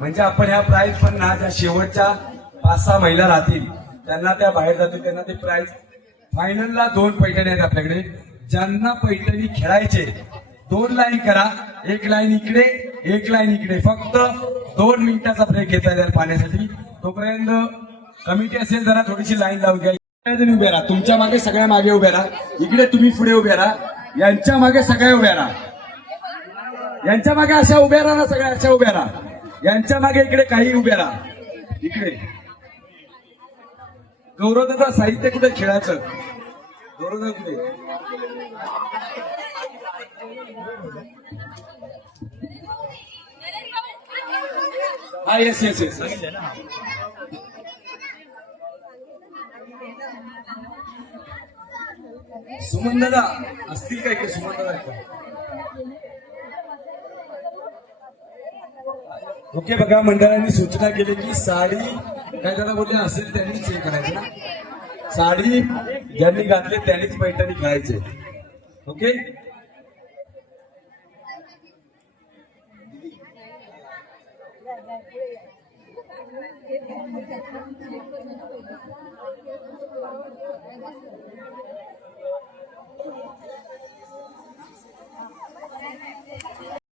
म्हणजे आपण ह्या प्राइज पण ना ज्या शेवटच्या 5-6 महिला राहतील त्यांना त्या बाहेर जातील त्यांना ते प्राइज फायनलला 2 पैठणी आहेत आपल्याकडे. ज्यांना पैठणी खेळायचे 2 लाईन करा, 1 लाईन इकडे 1 लाईन इकडे. फक्त 2 मिनिटाचा ब्रेक घेता येईल पाण्यासाठी. तोपर्यंत कमिटी असेल जरा थोडीशी लाईन लावून घ्या. उभे राहा, तुमच्या मागे सगळ्या मागे उभे राहा. इकडे तुम्ही पुढे उभे राहा, यांच्या मागे सगळ्या उभ्या राहा. यांच्या मागे अशा उभ्या राहा ना, सगळ्या अशा उभ्या राहा. यांच्या मागे इकडे काही उभ्या राहा. इकडे गौरवदादा साहित्य कुठे खेळायचं? गौरवदादा कुठे? हा येस येस येस. सुमन दादा असतील काय की? सुमन दादा ओके. बघा मंडळांनी सूचना केली की साडी काय दादा बोलले असेल त्यांनीच हे करायचं ना. साडी ज्यांनी घातली त्यांनीच पैठणी खेळायचे. ओके.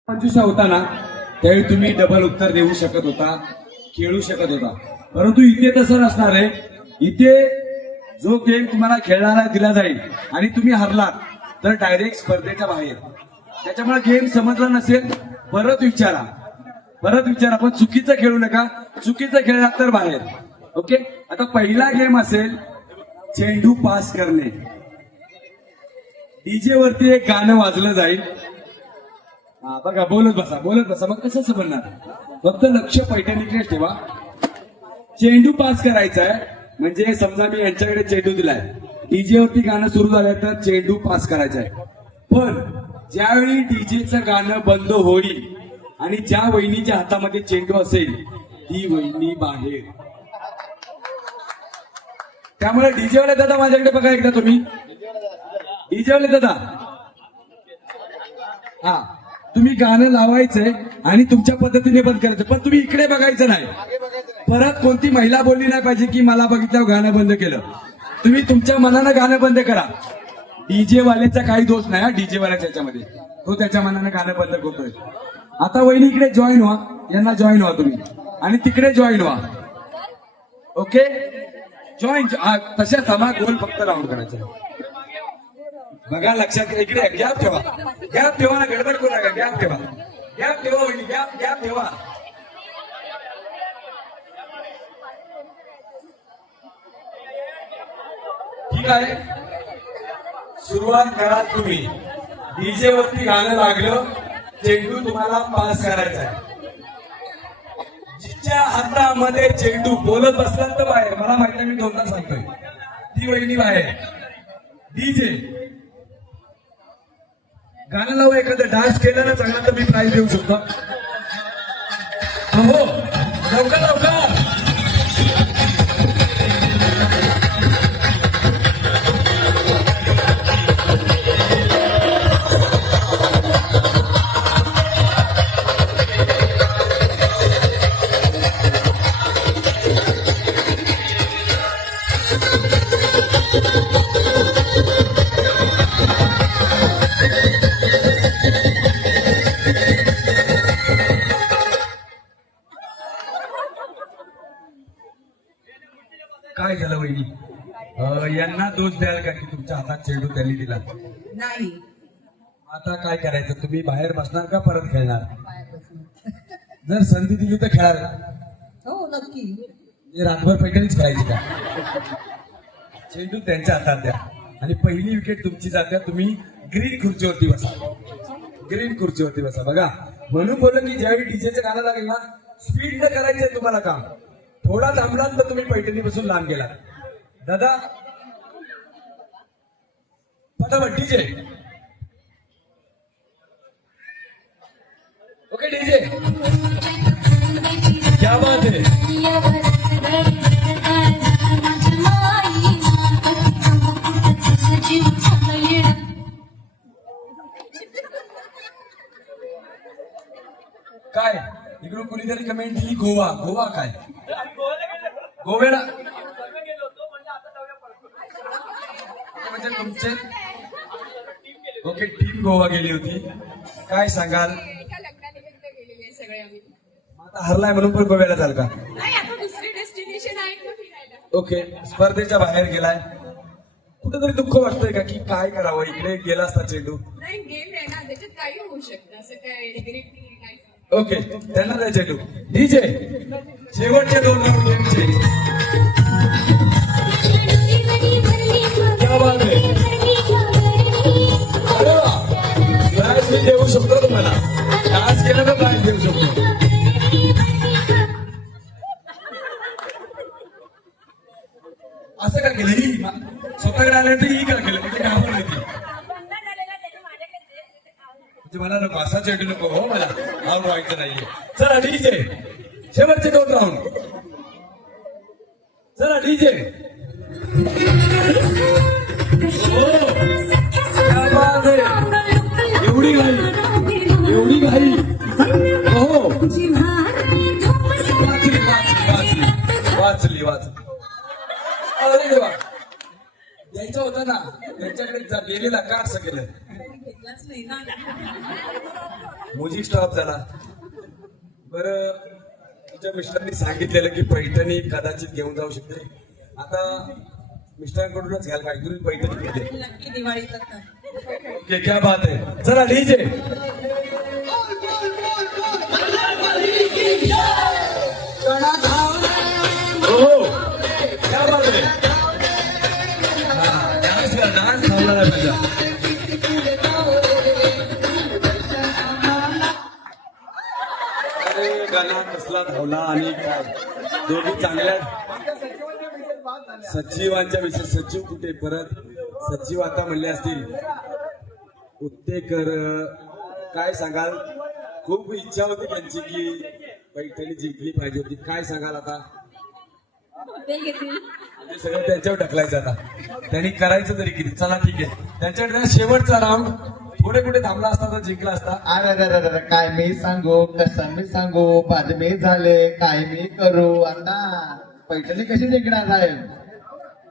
पंचवीस होता ना त्यावेळी तुम्ही डबल उत्तर देऊ शकत होता, खेळू शकत होता. परंतु इथे तसं नसणार आहे. इथे जो गेम तुम्हाला खेळणारा दिला जाईल आणि तुम्ही हरलात तर डायरेक्ट स्पर्धेच्या बाहेर. त्याच्यामुळे गेम समजला नसेल परत विचारा, परत विचारा. पण चुकीचं खेळू नका. चुकीचं खेळलात तर बाहेर. ओके. आता पहिला गेम असेल चेंडू पास करणे. डीजे वरती एक गाणं वाजलं जाईल. हा बघा, बोलत बसा बोलत बसा. मग कसं समजणार? फक्त लक्ष पैठणीकडेच ठेवा. चेंडू पास करायचा आहे म्हणजे समजा मी यांच्याकडे चेंडू दिलाय, डीजे वरती गाणं सुरू झालंय तर चेंडू पास करायचा आहे. पण ज्यावेळी डीजेचं गाणं बंद होईल आणि ज्या वहिनीच्या हातामध्ये चेंडू असेल ती वहिनी बाहेर. त्यामुळे डीजेवाले दादा माझ्याकडे बघा एकदा तुम्ही. डीजेवाले दादा हा, तुम्ही गाणं लावायचंय आणि तुमच्या पद्धतीने बंद करायचं. पण तुम्ही इकडे बघायचं नाही. परत कोणती महिला बोलली नाही पाहिजे की मला बघितल्यावर गाणं बंद केलं. तुम्ही तुमच्या मनानं गाणं बंद करा. डीजे वाल्याचा काही दोष नाही. डीजे वाल्याच्या याच्यामध्ये तो त्याच्या मनानं गाणं बंद करतोय. आता वहिनी इकडे जॉईन व्हा, यांना जॉईन व्हा तुम्ही आणि तिकडे जॉईन व्हा. ओके. जॉईन तशा समा गोल फक्त राऊंड करायचं. बघा लक्षात इकडे गॅप ठेवा. गॅप ठेवा ना, गडबड करू नका. गॅप ठेवा, गॅप ठेवा वहिनी, गॅप गॅप ठेवा. ठीक आहे. सुरुवात करा तुम्ही. डीजे वरती गाणं लागलं, चेंडू तुम्हाला पास करायचा आहे. जिच्या हातामध्ये चेंडू बोलत बसलात तर बाहेर. मला माहिती आहे, मी 2दा सांगतोय. ती वहिनी बाहेर. डीजे गाणं लावू, एखादं डान्स केलं ना चांगला तर मी प्राइज देऊ शकतो. हो लवकर लवकर. काय झालं वहिनी? यांना दोष द्याल का की तुमच्या हातात चेंडू त्यांनी दिला नाही? आता काय करायचं? तुम्ही बाहेर बसणार का परत खेळणार? जर संधी दिली तर खेळाल? हो नक्की. रातभर पैठणीच खेळायची का? चेंडू त्यांच्या हातात द्या आणि पहिली विकेट तुमची जाते. तुम्ही ग्रीन खुर्चीवरती बसा. ग्रीन खुर्चीवरती बसा. बघा म्हणून बोललो की ज्यावेळी डीजेचं गाणं लागेल ना स्पीड न करायचंय तुम्हाला काम. थोडा थांबलात तर तुम्ही पैठणीपासून लांब गेलात. दादा फटाफट डीजे. ओके डीजे क्या बात है. काय इकडून कुणी कोणीतरी कमेंट दिली गोवा. गोवा काय? गोव्याला म्हणजे तुमचे ओके टीम गोवा गेली होती. काय सांगाल? एका लग्नानिमित्त गेलेले सगळे आम्ही. आता हरलाय म्हणून पण गोव्याला जाल का? नाही, आता दुसरे डेस्टिनेशन आहेत ना फिरायला. ओके स्पर्धेच्या बाहेर गेलाय, कुठेतरी दुःख वाटतंय का की काय करावं, इकडे गेला असता चेंडू. नाही, गेम आहे ना, त्याच्यात काही होऊ शकतं, असं काय रिग्रेट नाही काय. ओके त्यांना द्या चेंडू. डीजे शेवटचे 2 राऊंड गेमचे. क्या बात आहे. अरे वा, प्राइज मी देऊ शकतो तुम्हाला. डान्स केलं तर प्राइज देऊ शकतो. असं का केलं? ही स्वतःकडे आल्यानंतर ही का केलं? म्हणजे काय माहिती म्हणजे मला नको असा चेंडू नको हो, मला आऊट व्हायचं नाहीये. चला डीजे शेवटचे 2 राऊंड. चला डीजे. एवढी घाई, एवढी घाई. हो वाचली वाचली वाचली वाचली. अरे देवा, द्यायचा होता ना त्यांच्याकडे गेलेला का असं केलं? घेतलाच नाही ना. म्युझिक स्टॉप झाला. बरं तुझ्या मिस्टरांनी सांगितलेलं की पैठणी कदाचित घेऊन जाऊ शकते. आता मिस्टरांकडूनच घ्याल काय? तुम्ही पैठणी घेतली. नक्की दिवाळीत आता. ओके क्या बात आहे. चला डीजे. हो क्या बात आहे. डान्स करा, डान्स थांबला नाही पाहिजे. अरे गाणं कसला धावला आणि काय दोघी चांगल्या. सचिवांच्या विषयी सचिव कुठे? परत सचिव आता म्हणले असतील उत्तेकर. काय सांगाल? खूप इच्छा होती त्यांची की पैठणी जिंकली पाहिजे होती. काय सांगाल आता? ते घेतील. म्हणजे सगळं त्यांच्यावर ढकलायचं आता. त्यांनी करायचं तरी किती. चला ठीक आहे, त्यांच्याकडे शेवटचा राऊंड. पुढे कुठे थांबला असता तर जिंकला असता. अरे काय मी सांगू, कसं मी सांगू, बातमी झाले काय मी करू. आता पैठणी कशी जिंकणार साहेब?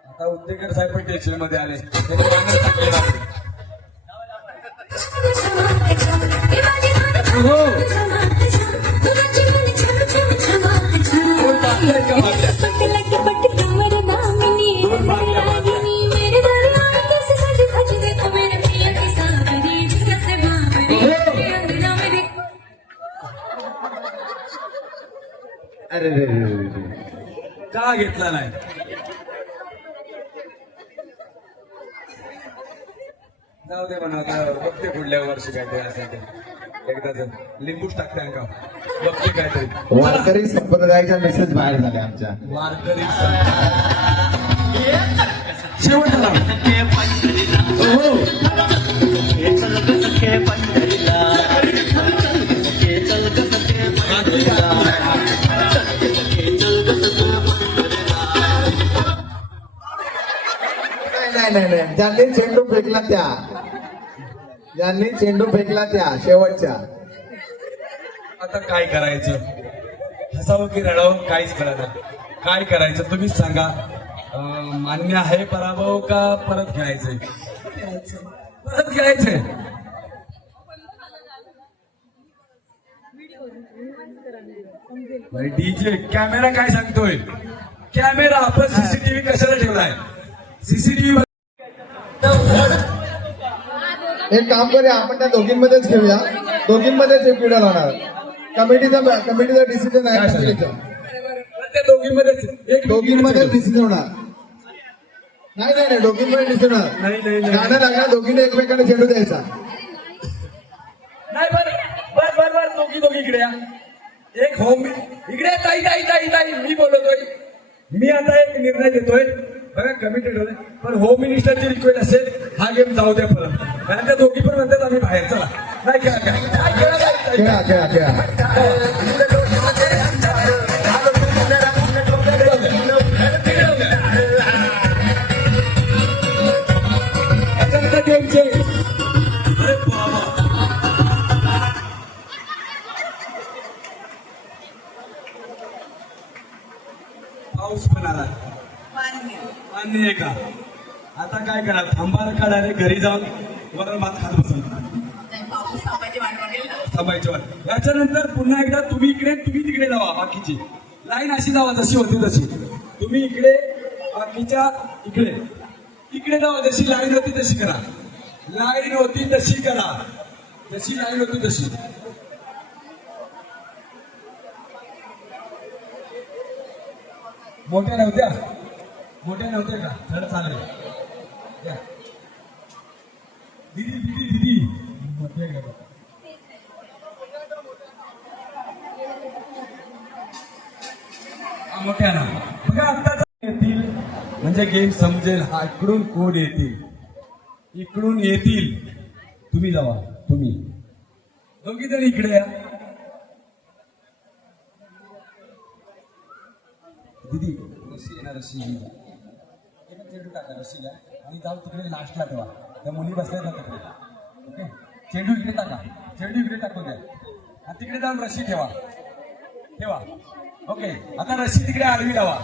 आता उत्तेकर साहेब पण टेन्शन मध्ये आले. त्यांनी गाणं टाकलेलं आहे. हो. दोन बाटल्या एका बाटल्या. अरे रे रे रे रे. का घेतला नाही? जाऊ दे म्हणा, आता बघते पुढल्या वर्षी काहीतरी असेल ते. एकदाच लिंबूच टाकते का बघते काहीतरी. वारकरी संप्रदायाच्या मेसेज बाहेर झाले आमच्या. वारकरी शेवटचा राऊंड. हो नाही ज्यांनी चेंडू फेकला त्या, ज्यांनी चेंडू फेकला त्या शेवटच्या. आता काय करायचं? हसावं की रडावं काहीच कळत नाही. काय करायचं तुम्हीच सांगा. मान्य आहे पराभव का परत खेळायचंय? परत खेळायचंय. डीजे कॅमेरा काय सांगतोय? कॅमेरा आपण सीसीटीव्ही कशाला ठेवलाय? सीसीटीव्ही एक काम करूया, आपण त्या दोघींमध्येच घेऊया. दोघींमध्येच एक व्हिडिओ लावणार. कमिटीचा डिसिजन आहे कमिटीचा. त्या दोघींमध्येच एक दोघींमध्येच डिसिजन होणार. नाही दोघींमध्ये डिसिजन होणार. नाही. गाणं लागणार, दोघींनी एकमेकांना चेंडू द्यायचा. नाही बर दोघी इकडे या. एक होम इकडे. ताई मी बोलतोय. मी आता एक निर्णय देतोय बघा, कमिटेड होते, पण होम मिनिस्टरची रिक्वेस्ट असेल हा गेम जाऊ द्या परत. कारण त्या दोघी पण म्हणतात आम्ही बाहेर. चला नाही खेळा. गेमचे अरे बाबा पाऊस पण आला. मान्य. मान्य आहे का? आता काय करा, थांबा का डायरेक्ट घरी जाऊन वरण भात खात बसा. नाही, पाऊस थांबायची वाट बघेल ना. थांबायच्या वाट. याच्यानंतर पुन्हा एकदा तुम्ही इकडे तुम्ही तिकडे जावा. बाकीची लाईन अशी जावा जशी होती तशी. तुम्ही इकडे बाकीच्या इकडे इकडे जावा. जशी लाईन होती तशी करा. लाईन होती तशी करा. जशी लाईन होती तशी. मोठ्या नव्हत्या का? चल चालेल. या. दीदी दीदी दीदी मोठ्या घ्या. मोठ्या ना बघा. आता येतील म्हणजे गेम समजेल. हा इकडून कोण येतील, इकडून येतील. तुम्ही जावा. तुम्ही दोघी जण इकडे या. दीदी रशी येणार. रशी चेंडू टाका. रशी घ्या आणि जाऊ तिकडे लास्टला ठेवा. त्या मुली बसल्या ना तिकडे. ओके, चेंडू इकडे टाका. चेंडू इकडे टाकून द्या आणि तिकडे जाऊन रशी ठेवा. ओके, आता रशी तिकडे आडवी लावा.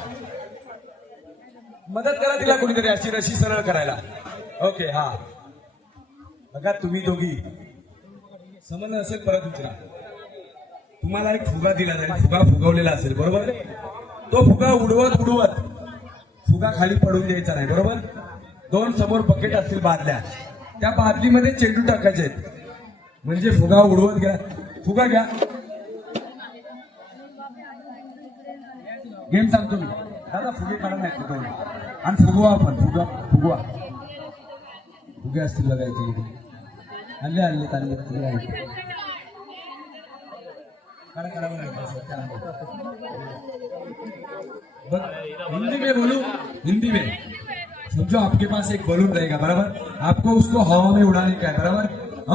मदत करा तिला कोणीतरी अशी रशी सरळ करायला. ओके, हा बघा तुम्ही दोघी समजलं असेल. परत विचारा. तुम्हाला एक फुगा दिला जाईल. फुगा फुगवलेला असेल बरोबर. तो फुगा उडवत उडवत फुगा खाली पडून द्यायचा नाही बरोबर. दोन समोर बकेट असतील बादल्या. त्या बादलीमध्ये चेंडू टाकायचे आहेत. म्हणजे फुगा उडवत घ्या. फुगा घ्या. गेम सांगतो मी. दादा फुगे काढा नाही दोन आणि फुगवा आपण. फुगवा फुगे असतील बघायचे. हल्ले हिंदी में बोलूं. हिंदी में समझो आपके पास एक बलून रहेगा बराबर. आपको उसको हवा में उड़ाने का है बराबर.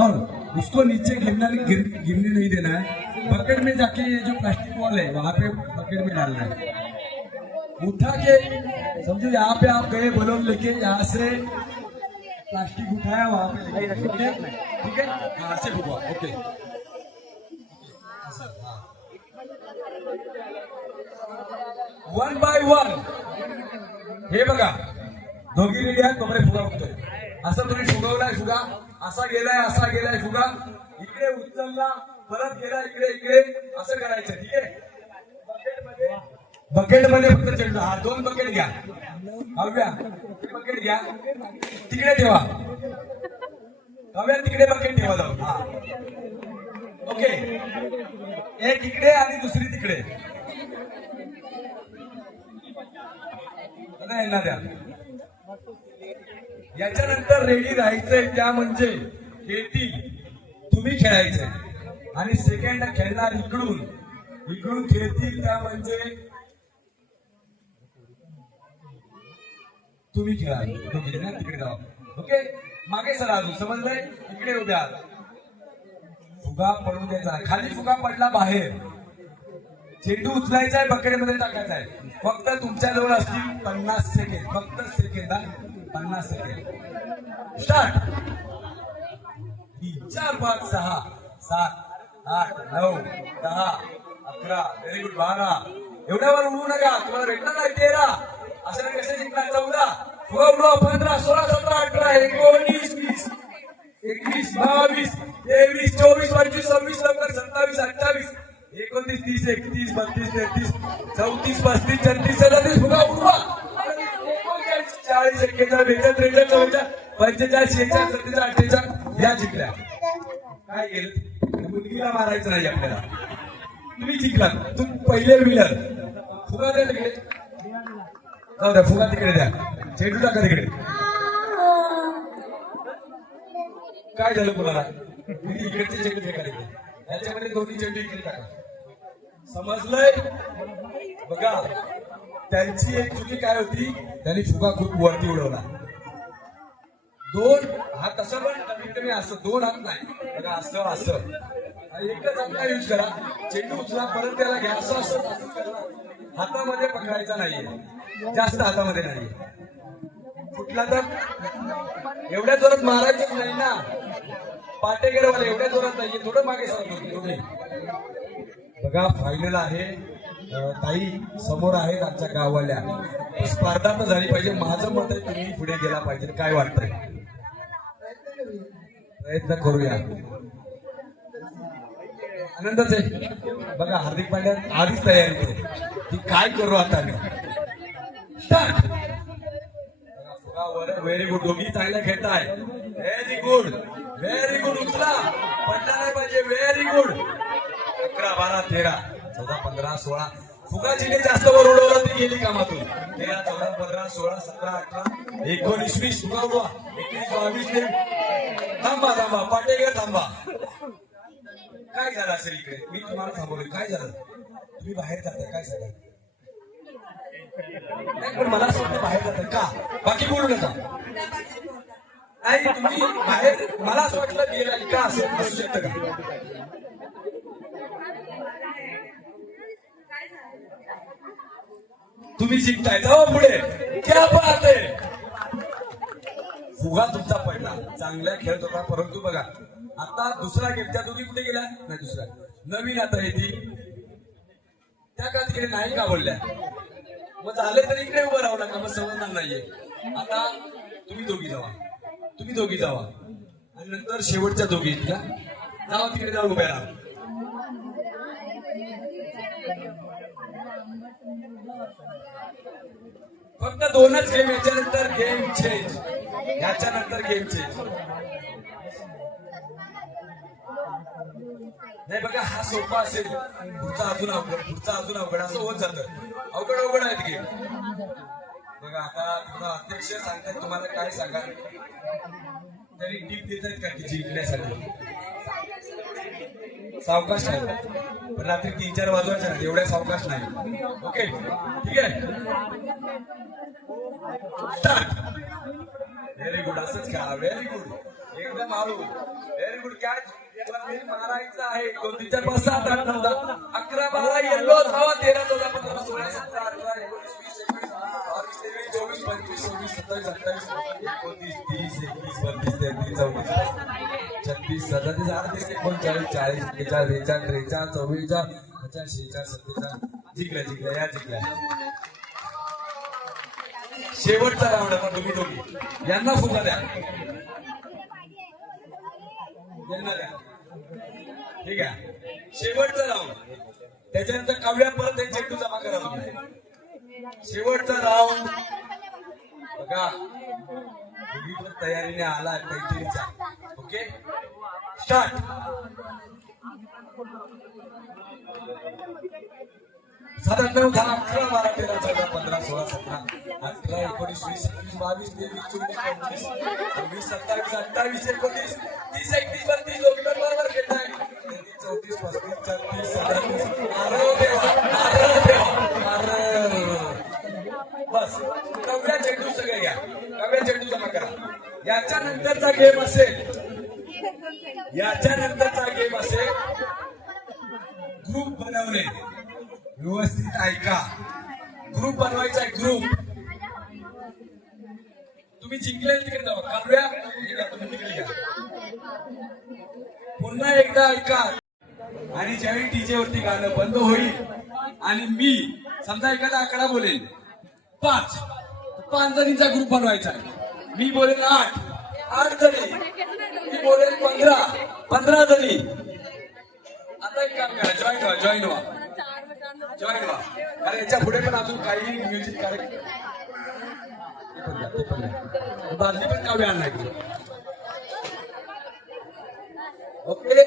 और उसको नीचे गिरने नहीं देना है. बकेट में जाके ये जो प्लास्टिक बॉल है वहां पे बकेट में डालना है. उठा के समझो यहाँ पे आप गए बलून लेके. यहाँ से प्लास्टिक उठाया वहां पे लेके. ठीक है, हाँ से फुगवा. Okay, one by one. हे बघा दोघी रेडी आहेत. कपडे फुगा उठतोय. असं तुम्ही फुगवलाय. फुगा असा गेलाय फुगा. इकडे उचलला परत गेला. इकडे असं करायचं. ठीक आहे. बकेटमध्ये फक्त चेंडू. हा दोन बकेट घ्या. हव्या बकेट घ्या. तिकडे ठेवा. हव्या तिकडे बकेट ठेवा जाऊ. हा ओके. एक इकडे आणि दुसरी तिकडे. यांना द्या. याच्यानंतर रेडी राहायचंय. त्या म्हणजे खेळतील तुम्ही खेळायचंय आणि सेकंड खेळणार इकडून खेळतील. त्या म्हणजे तुम्ही खेळा. तिकडे जावा. ओके, मागे सर अजून समजलंय. इकडे उद्या फुगा पडून द्यायचा. खाली फुगा पडला बाहेर. चेंडू उचलायचा आहे. बकेटमध्ये टाकायचा आहे. फक्त तुमच्याजवळ असतील 50 सेकंड. फक्त second. 50 second. Start. 3 4 5 6 7 8 9 10 11. Very good. 12. एवढ्यावर उडवू नका. तुम्हाला भेटणार नाही 13. अशा कसे जिंकणार. 14. फुगा उडवा. 15 16 17 18 19 20 21 22 23 24 25 26 लवकर 27 28 29 30 31 32 33 34 35 36 37. फुगा उडवा. 40 41 42 43 44 45 46 47 48 या जिंकल्या. काय केलं. मुलगीला मारायचं नाही आपल्याला. तुम्ही जिंकलात. तुम्ही पहिले विनर. फुगा द्या तिकडे. जाऊ द्या. फुगा तिकडे द्या. चेंडू टाका तिकडे. काय झालं तुम्हाला. इकडचे चेंडू फेका तिकडे. याच्यामध्ये दोन्ही चेंडू इकडे टाका. समजलंय. बघा त्यांची एक चुकी काय होती. त्यांनी फुगा खूप वरती उडवला. 2 हात असं पण कमीत कमी असं 2 हात नाही बघा. असं एकच हात यूज करा. चेंडू उचला परत त्याला घ्या. असं हातामध्ये पकडायचा नाहीये. जास्त हातामध्ये नाहीये. कुठला तर एवढ्या जोरात मारायचंच नाही ना. पाटेकरवाला एवढ्या जोरात नाहीये. थोडं मागे सांगतो. बघा फायनल आहे. ताई समोर आहेत आमच्या गाववाल्या. स्पर्धा तर झाली पाहिजे. माझं मत आहे तुम्ही पुढे गेला पाहिजे. काय वाटतंय? प्रयत्न करूया. आनंदच आहे. बघा हार्दिक पांड्या आधीच तयारी केली की काय करू आता मी. स्टार्ट. Very good. दोघी चांगल्या खेळताय. Very good, very good. उचला, पडला नाही पाहिजे. Very good. 11, 12, 13, 14, 15, 16. फुगा जिने जास्त वर उडवलं ती गेली कामातून. 13, 14, 15, 16, 17, 18, 19, 20. फुगा उडवा. 21, 22. थांबा थांबा पाटेकर थांबा. काय झालं असेल इकडे? मी तुम्हाला थांबवलं. काय झालं? तुम्ही बाहेर जाताय. काय झालं? नाही पण मला असं वाटतं बाहेर जाताय का? बाकी बोलू नका. नाही तुम्ही बाहेर, मला असं वाटलं गेलं का असेल. असू शकतं का? तुम्ही जिंकताय. जाऊ पुढे. क्या बात आहे. फुगा तुमचा पडला. चांगल्या खेळत होता. परंतु बघा आता दुसरा गेम. त्या दोघी कुठे गेल्या? नाही दुसरा नवीन आता येते त्या का तिकडे नाही का बोलल्या? मग झाले तर इकडे उभं राहू नका. मग समजणार नाहीये. आता तुम्ही दोघी जावा. तुम्ही दोघी जावा आणि नंतर शेवटच्या दोघी इथल्या जावा तिकडे जाऊन उभ्या राहा. फक्त 2च गेम. याच्यानंतर गेम चेंज. याच्यानंतर गेम चेंज. नाही बघा हा सोपा असेल. पुढचा अजून अवघड, पुढचा अजून अवघड असं होत जातं. अवघड अवघड आहेत गेम. बघा आता तुम्हाला अध्यक्ष सांगतात तुम्हाला काय सांगा तरी टीप देत आहेत का की जिंकण्यासाठी? सावकाश नाही. पण रात्री 3-4 वाजवायच्या नाही. एवढ्या सावकाश नाही. ओके ठीक आहे. स्टार्ट. Very good. असंच खेळा. Very good. एकदम हळू. Very good. कॅच मारायचं आहे. 2, 3, 4, 5, 7, 8, 9, 10, 11, 12. येल्लो धावा. 13, 14, 15, 16, 17, 18, 19, 20, 21, 22, 23, 24, 25, 26, 27, 28, 29, 30, 31, 32, 33, 34, 36, 37, 40, 41, 42, 43, 44, 45, 46, 47, जिंकल्या. या जिंकल्या. शेवटचा राऊंड आता तुम्ही दोघी. यांना फुगा द्या. यांना द्या. ठीक आहे. शेवटचा राऊंड. त्याच्यानंतर काव्या परत हे चेंडू जमा करा तुम्ही. शेवटचा राऊंड. बघा दोघी पण तयारीने आला पैठणीचा. Okay start. 7, 8, 9, 10, 11, 12, 13, 14, 15, 16, 17, 18, 19, 20, 21, 22, 23, 24, 25, 26, 27, 28, 29, 30, 31, 32. लोक पण बरोबर खेळताय. 34, 35, 36, 37. अरे देवा. बस कव्या चेंडू सगळे घ्या. कव्या चेंडू जमा करा. याच्यानंतरचा गेम असेल ग्रुप बनवणे. व्यवस्थित ऐका. ग्रुप बनवायचा आहे. ग्रुप. तुम्ही जिंकले तिकडे जावा. काव्या तुम्ही तिकडे घ्या. पुन्हा एकदा ऐका. आणि ज्यावेळी डीजे वरती गाणं बंद होईल आणि मी समजा एखादा आकडा बोलेल 5 जणींचा ग्रुप बनवायचा आहे. मी बोलेल 8 जणी. मी बोलेल 15 जणी. आता एक काम करा. जॉईन व्हा. कारण याच्या पुढे पण अजून काही म्युझिक कार्यक्रम. बादली पण काव्य आणायची. ओके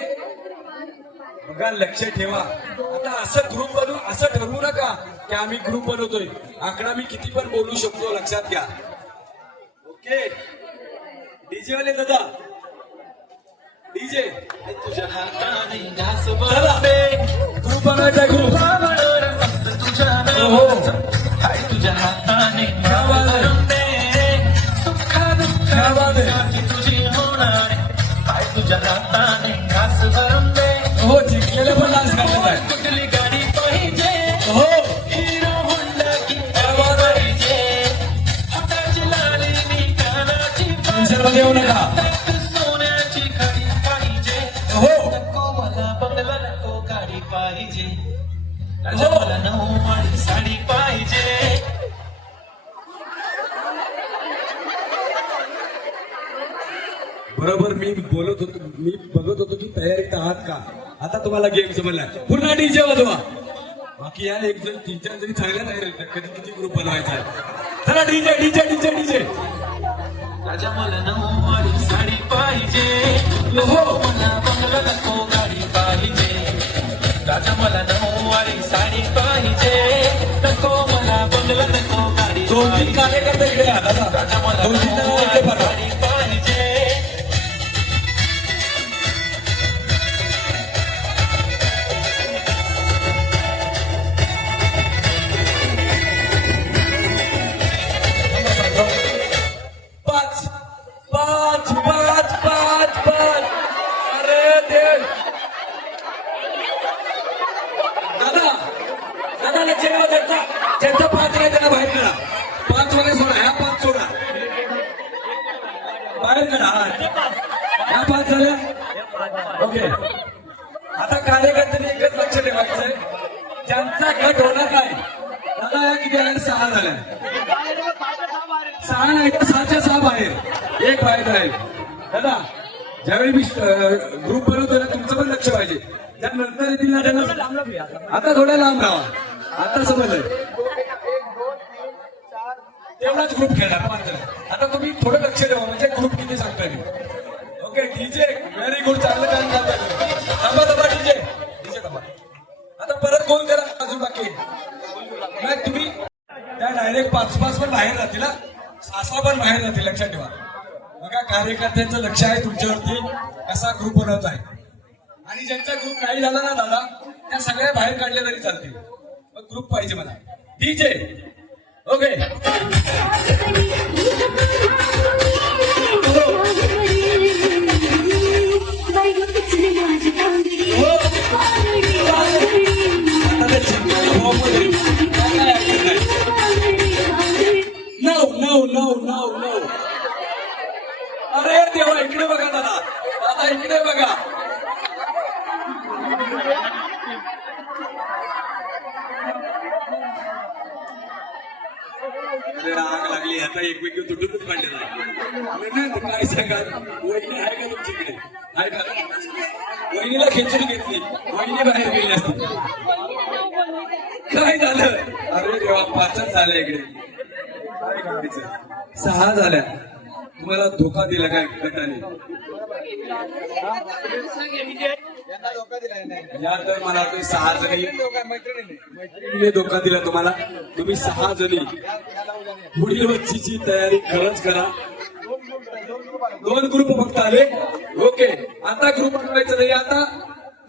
बघा लक्ष ठेवा. आता असं ग्रुप बनवू असं ठरवू नका की आम्ही ग्रुप बनवतोय. आकडा मी किती पण बोलू शकतो. लक्षात घ्या. ओके डीजे वाले दादा. डीजे तुझ्या हाताने ग्रुप बनवायचा. ग्रुप हो तुझ्या हाताने तुझी होणार. तुझ्या हाताने घास भरून दे. हो जिंकलेले पण डान्स करतात आहे. कुठली गाडी पाहिजे? हो हिरो होंडा की पाहिजे. हाताची लाली मी कानाची टेन्शनमध्ये येऊ नका. सोन्याची घडी पाहिजे. हो नको मला बंगला नको गाडी पाहिजे. मला बरोबर मी बोलत होतो, मी बघत होतो की तयारीत आहात का. आता तुम्हाला गेम समजलाय. पुन्हा डीजे वाजवा. बाकी या एक जण 3-4 जणी चांगल्या तयारी कधी किती ग्रुप बनवायचा आहे. चला डीजे डीजे डीजे डीजे. राजा मला नऊवारी साडी पाहिजे, हो मला बंगला नको गाडी पाहिजे. राजा मला नऊवारी साडी पाहिजे, नको मला बंगला नको गाडी 2-3 कार्यकर्ते इकडे या दादा. राजा मला 2-3 जण इकडे नऊवारी पाठवा. साडी पाहिजे. पाच पाच पाच पाच पाच. अरे देव दादा दादा लक्ष ठेवा. ज्यांचा 5 आहे त्यांना बाहेर काढा. 5 वाले सोडा. ह्या 5 सोडा. बाहेर काढा. ह्या 5 झाल्या. ओके. आता कार्यकर्त्यांनी एकच लक्ष ठेवायचंय. ज्यांचा गट होणार नाही दादा या किती आल्या? 6 झाल्या. 6 नाही तर 6च्या 6 बाहेर. एक बाहेर राहील. दादा ज्यावेळी मी ग्रुप बनवतो ना तुमचं पण लक्ष पाहिजे. ज्या नंतर येतील ना त्यांना आता थोड्या लांब राहा. आता समजलंय. तेवढाच ग्रुप खेळा 5 जण. आता तुम्ही थोडं लक्ष ठेवा म्हणजे ग्रुप किती सांगताय मी. Okay DJ very good. चांगलं काम करताय. थांबा थांबा डीजे डीजे थांबा. आता परत कोण करा अजून बाकी नाही. तुम्ही त्या डायरेक्ट 5-5 पण बाहेर जातील ना. 6 पण बाहेर जातील. लक्षात ठेवा. बघा कार्यकर्त्यांचं लक्ष आहे तुमच्यावरती कसा ग्रुप बनवत आहे. आणि ज्यांचा ग्रुप नाही झाला ना दादा त्या सगळ्या बाहेर काढल्या तरी चालतील. मग ग्रुप पाहिजे मला. DJ okay. No no no no no. अरे देवा इकडे बघा दादा. दादा इकडे बघा. आग लागली. आता एकमेकी तुटूनच काढले नाही. काय सांगा वहिनी आहे का तुमच्याकडे? आहे का? वहिनीला खेचून घेतली. वहिनी बाहेर गेली असती. काय झालं? अरे देवा 5च झाल्या इकडे. काय करायचं? 6 झाल्या. तुम्हाला धोका दिला काय गटाने? या तर मला वाटतं 6 जणी मैत्रिणीने धोका दिला तुम्हाला. तुम्ही 6 जणी पुढील वर्षीची तयारी खरंच करा. 2 ग्रुप फक्त आले. ओके आता ग्रुप बनवायचं नाही. आता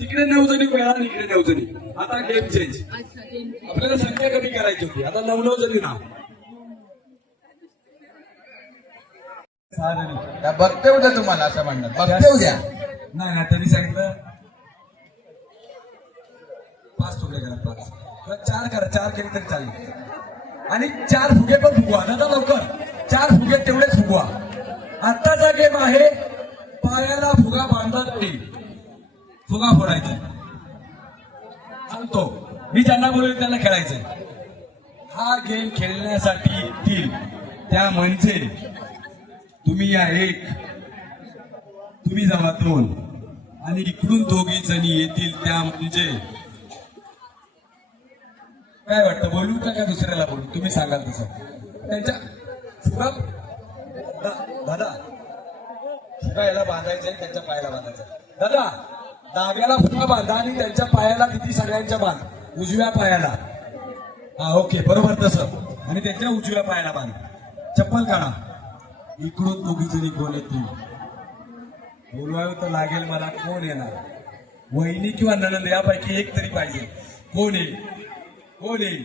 तिकडे 9 जणी मिळाला आणि इकडे 9 जणी. आता गेम चेंज. आपल्याला संख्या कमी करायची होती. आता 9 जणी ना. 6 जणी बघते उद्या तुम्हाला असं म्हणणार. बघते उद्या. नाही नाही त्यांनी सांगितलं 5 तुकडे करा. 5 किंवा 4 करा. 4 केले तरी चालेल. आणि 4 फुगे पण फुगवा दादा लवकर. 4 फुगे तेवढेच फुगवा. आत्ताचा गेम आहे पायाला फुगा बांधला तरी फुगा फोडायचा. सांगतो मी ज्यांना बोलवलं त्यांना खेळायचंय. हा गेम खेळण्यासाठी येतील त्या म्हणजे तुम्ही या 1, तुम्ही जावा 2 आणि इकडून 2 जणी येतील त्या म्हणजे काय वाटतं? बोलू का काय दुसऱ्याला बोलू? तुम्ही सांगाल तसं. त्यांच्या फुगा दादा फुगा याला बांधायचंय. त्यांच्या पायाला बांधायचं. दादा डाव्याला फुगा बांधा आणि त्यांच्या पायाला किती सगळ्यांच्या बांध. उजव्या पायाला. हा ओके बरोबर तसं. आणि त्यांच्या उजव्या पायाला बांध. चप्पल काढा. इकडून 2 जणी कोण येतील बोलवावं तर लागेल मला. कोण येणार? वहिनी किंवा नणंद यापैकी एक तरी पाहिजे. कोण येईल? कोण येईल?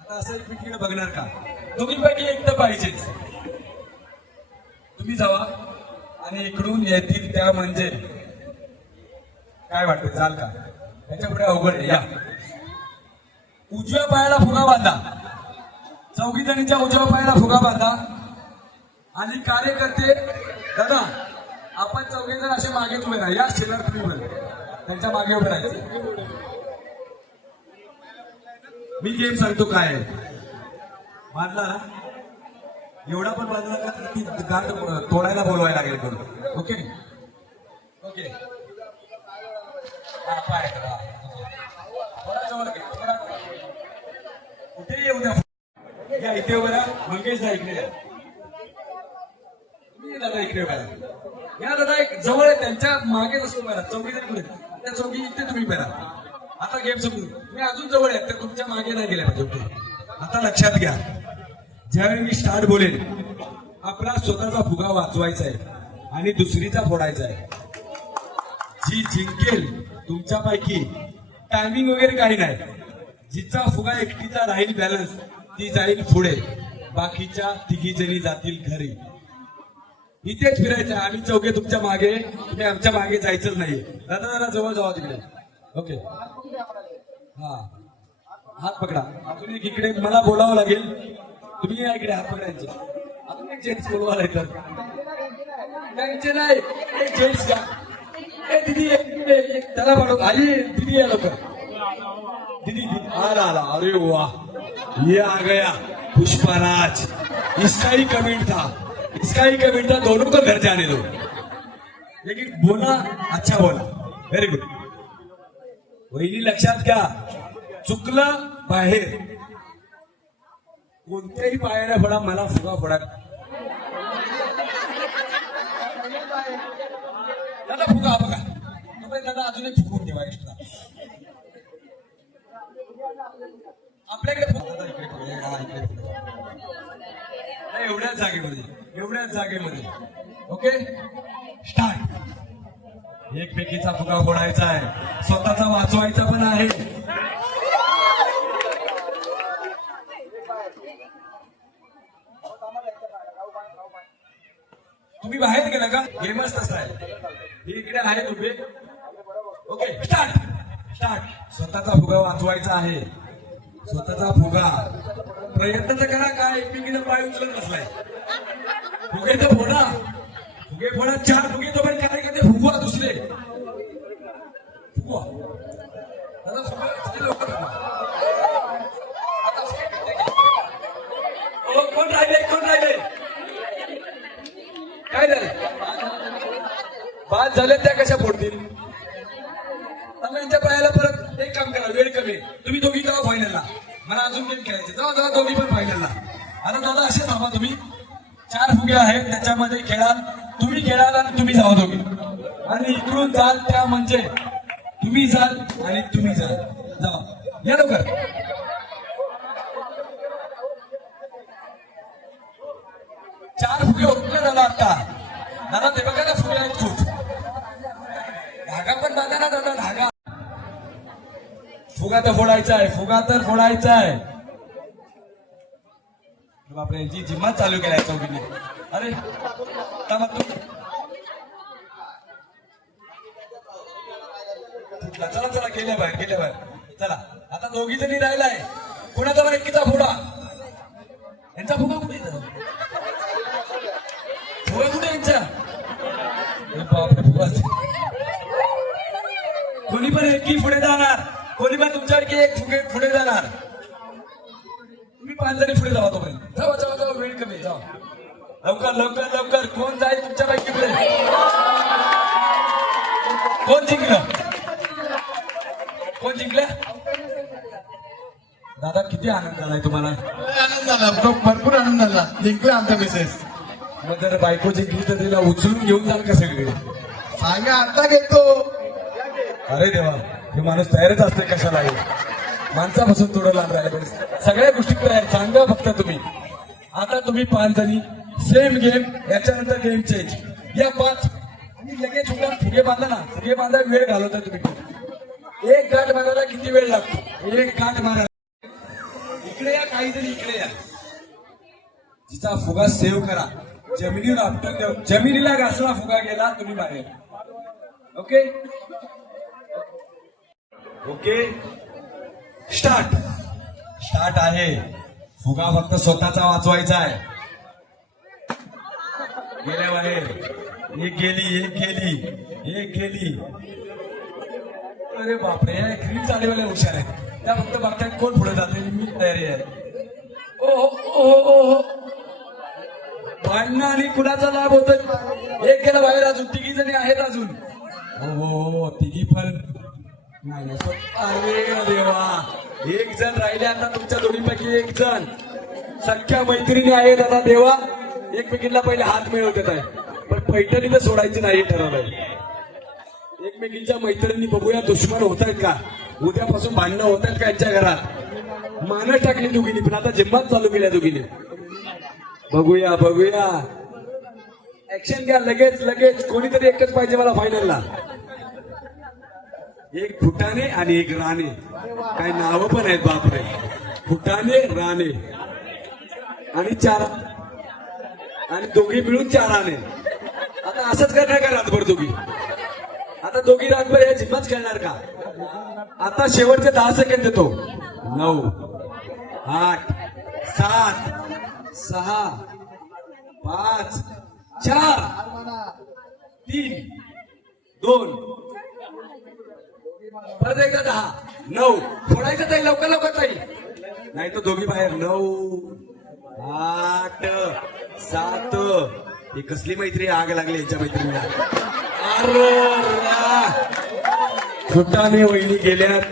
आता असं एकमेकीकडे बघणार का? दोघींपैकी एक तर पाहिजेच. तुम्ही जावा आणि इकडून येतील त्या म्हणजे काय वाटतं? चाल का? त्याच्या पुढे अवघड आहे. या उजव्या पायाला फुगा बांधा. 4 जणींच्या उजव्या पायाला फुगा बांधा. आणि कार्यकर्ते दादा आपण 4 जण असे मागेच उभे राहा. या शिल्लर तुम्ही उभे त्यांच्या मागे उभे राहायचे. मी गेम सांगतो काय आहे. बांधला ना एवढा पण बाजू नका ती गाठ तोडायला बोलवायला लागेल करून. ओके ओके हा पाय करा. थोडा जवळ घे, थोडा कुठे येऊ द्या. या इथे उभं राहा. मंगेश दा इकडे या. तुम्ही दादा इकडे उभा राहा. या दादा एक जवळ आहे, त्यांच्या मागे बसून उभा राहा. चौकी जरी पुढे त्या चौकी इथे तुम्ही उभे राहा. आता गेम समजून तुम्ही अजून जवळ आहेत तर तुमच्या मागे नाही गेल्या पाहिजे. ओके आता लक्षात घ्या, ज्यावेळी मी स्टार्ट बोलेन आपला स्वतःचा फुगा वाचवायचा आहे आणि दुसरीचा फोडायचा आहे. जी जिंकेल तुमच्यापैकी टायमिंग वगैरे काही नाही. जिचा फुगा एकटीचा राहील बॅलन्स ती जाईल पुढे, बाकीच्या तिघी जणी जातील घरी. इथेच फिरायचं. आम्ही चौघे तुमच्या मागे, तुम्ही आमच्या मागे जायचंच नाही. दादा दादा जवळ जावा तिकडे. ओके हा हात पकडा. अजून एक इकडे मला बोलावं लागेल. तुम्ही या इकडे हात पकडायचे. अजून एक जेंट्स बोलवायला येतात. त्यांचे नाही एक जेंट्स घ्या. ए दिदी एक त्याला म्हणून आई दिदी या लवकर. दीदी आला आला. अरे वाह ये आ गया पुष्पराज. इसका ही कमेंट था, इसका ही कमेंट था. दोनों को घर जाने दो. लेकिन बोला अच्छा बोला. Very good. वहिनी लक्षात घ्या, चुकलं बाहेर कोणत्याही पायाने फोडा, मला फुगा फोडा. दादा फुगा बघा. दादा अजून एक फुगून ठेवा एक्स्ट्रा. आपल्याकडे दादा इकडे फुगा. हा इकडे फुगा. एवढ्याच जागेमध्ये, एवढ्याच जागेमध्ये. Okay start. एकमेकीचा फुगा फोडायचा आहे, स्वतःचा वाचवायचा पण आहे. तुम्ही बाहेर गेला का? गेमच तसा आहे. हे इकडे आहे तुम्ही. Okay start start. स्वतःचा फुगा वाचवायचा आहे, स्वतःचा फुगा. प्रयत्न तर करा. काय एकमेकीनं पाय उचलत नसलाय. फुगे तर फोडा, फुगे फोडा. 4 फुगे तो पण काय करते फुगवा दुसरे. फुगवा दादा फुगा लवकर फुगवा. कोण राहिले, कोण राहिले? काय झालं? बाद झाले त्या कशा फोडतील? त्यांच्या पायाला परत एक काम करा. वेळ कमी. तुम्ही दोघी जावा फायनलला. मला अजून गेम खेळायचे. जावा जावा दोघी पण फायनलला. आता दादा असे थांबा. तुम्ही 4 फुगे आहेत त्याच्यामध्ये खेळाल. तुम्ही खेळाल आणि तुम्ही जावा दोघी. आणि इकडून जाल त्या म्हणजे तुम्ही जाल आणि तुम्ही जाल. जावा या लवकर. चार फुगे होते दादा आता. दादा ते बघा ना फुगे आहेत खूप. धागा पण बघा ना दादा. धागा फुगा तर फोडायचा आहे, फुगा तर फोडायचा आहे. बापरे यांची जिम्मात चालू केलाय चौघीने. अरे चला चला गेल्या बाहेर, गेल्या बाहेर. चला आता दोघी जणी राहिलाय. कोणाचा पण एकीचा फुडा. यांचा फुगा कुठे? फुगा कुठे यांचा? बापरे फुगा. कोणी पण एकी पुढे जाणार, कोणी पण तुमच्यापैकी एक फुगे पुढे जाणार. तुम्ही 5 जणी पुढे जावा. तोपर्यंत जावा जावा जावा. वेळ कमी. जावा लवकर लवकर लवकर. कोण जाईल तुमच्यापैकी पुढे? कोण जिंकलं? कोण जिंकल्या? दादा किती आनंद झालाय तुम्हाला? आनंद झाला, भरपूर आनंद झाला. जिंकला आमचा मिसेस. मग जर बायको जिंकली तर तिला उचलून घेऊन जाल का सगळीकडे? सांगा आता घेतो. अरे देवा, हे माणूस तयारच असते कशाला? माणसापासून थोडं लांब राहिलं. सगळ्या गोष्टी तयार. सांगा फक्त तुम्ही. आता तुम्ही 5 जणी सेम गेम. याच्यानंतर गेम चेंज. या 5 आणि लगेच उठा. फुगे बांधा ना. फुगे बांधा. वेळ घालवता तुम्ही. एक गाठ मारायला किती वेळ लागतो? एक गाठ मारायला. इकडे या काही जणी, इकडे या. जिचा फुगा सेव्ह करा. जमिनीवर आपटून देऊ. जमिनीला घासला फुगा गेला तुम्ही बाहेर. Okay okay start. स्टार्ट आहे. फुगा फक्त स्वतःचा वाचवायचा आहे. गेल्या बाहेर. एक गेली, एक गेली, एक गेली. अरे बापरे, ग्रीन चालेवाले हुशार आहे. त्या फक्त बघतायत कोण पुढे जाते. मी तयारी आहे. ओ हो ओ हो. भांडणं आणि कुणाचा लाभ होतोय? एक गेला बाहेर, अजून तिघी जणी आहेत अजून. हो तिघी पण नाही नाही. अरे देवा, एक जण राहिले आता तुमच्या दोन्हीपैकी एक जण. सख्या मैत्रिणी आहेत आता देवा, एकमेकींना पहिले हात मिळवतात आहे, पण पैठणी तर सोडायची नाही ठरवलंय. एकमेकींच्या मैत्रिणी बघूया दुश्मन होत आहेत का, उद्यापासून भांडणं होत आहेत का यांच्या घरात. मानं टाकली दोघींनी, पण आता जिम्मात चालू केल्या दोघींनी. बघूया बघूया, ऍक्शन घ्या लगेच लगेच. कोणीतरी एकच पाहिजे मला फायनलला. एक फुटाणे आणि एक राणे. काय नावं पण आहेत बापरे. फुटाणे राणे आणि चार, आणि दोघी मिळून 4 आणे. आता असंच करणार का रातभर दोघी? आता दोघी रातभर या जिम्माच खेळणार का? आता शेवटचे 10 सेकंड देतो. 9, 8, 7, 6, 5, 4, 3, 2, परत एकदा 10, 9. फोडायचं ताई, लवकर लवकर ताई, नाही तर दोघी बाहेर. 9, 8, 7. ही कसली मैत्री, आग लागली यांच्या मैत्रिणीला. फुटाणे वहिनी गेल्यात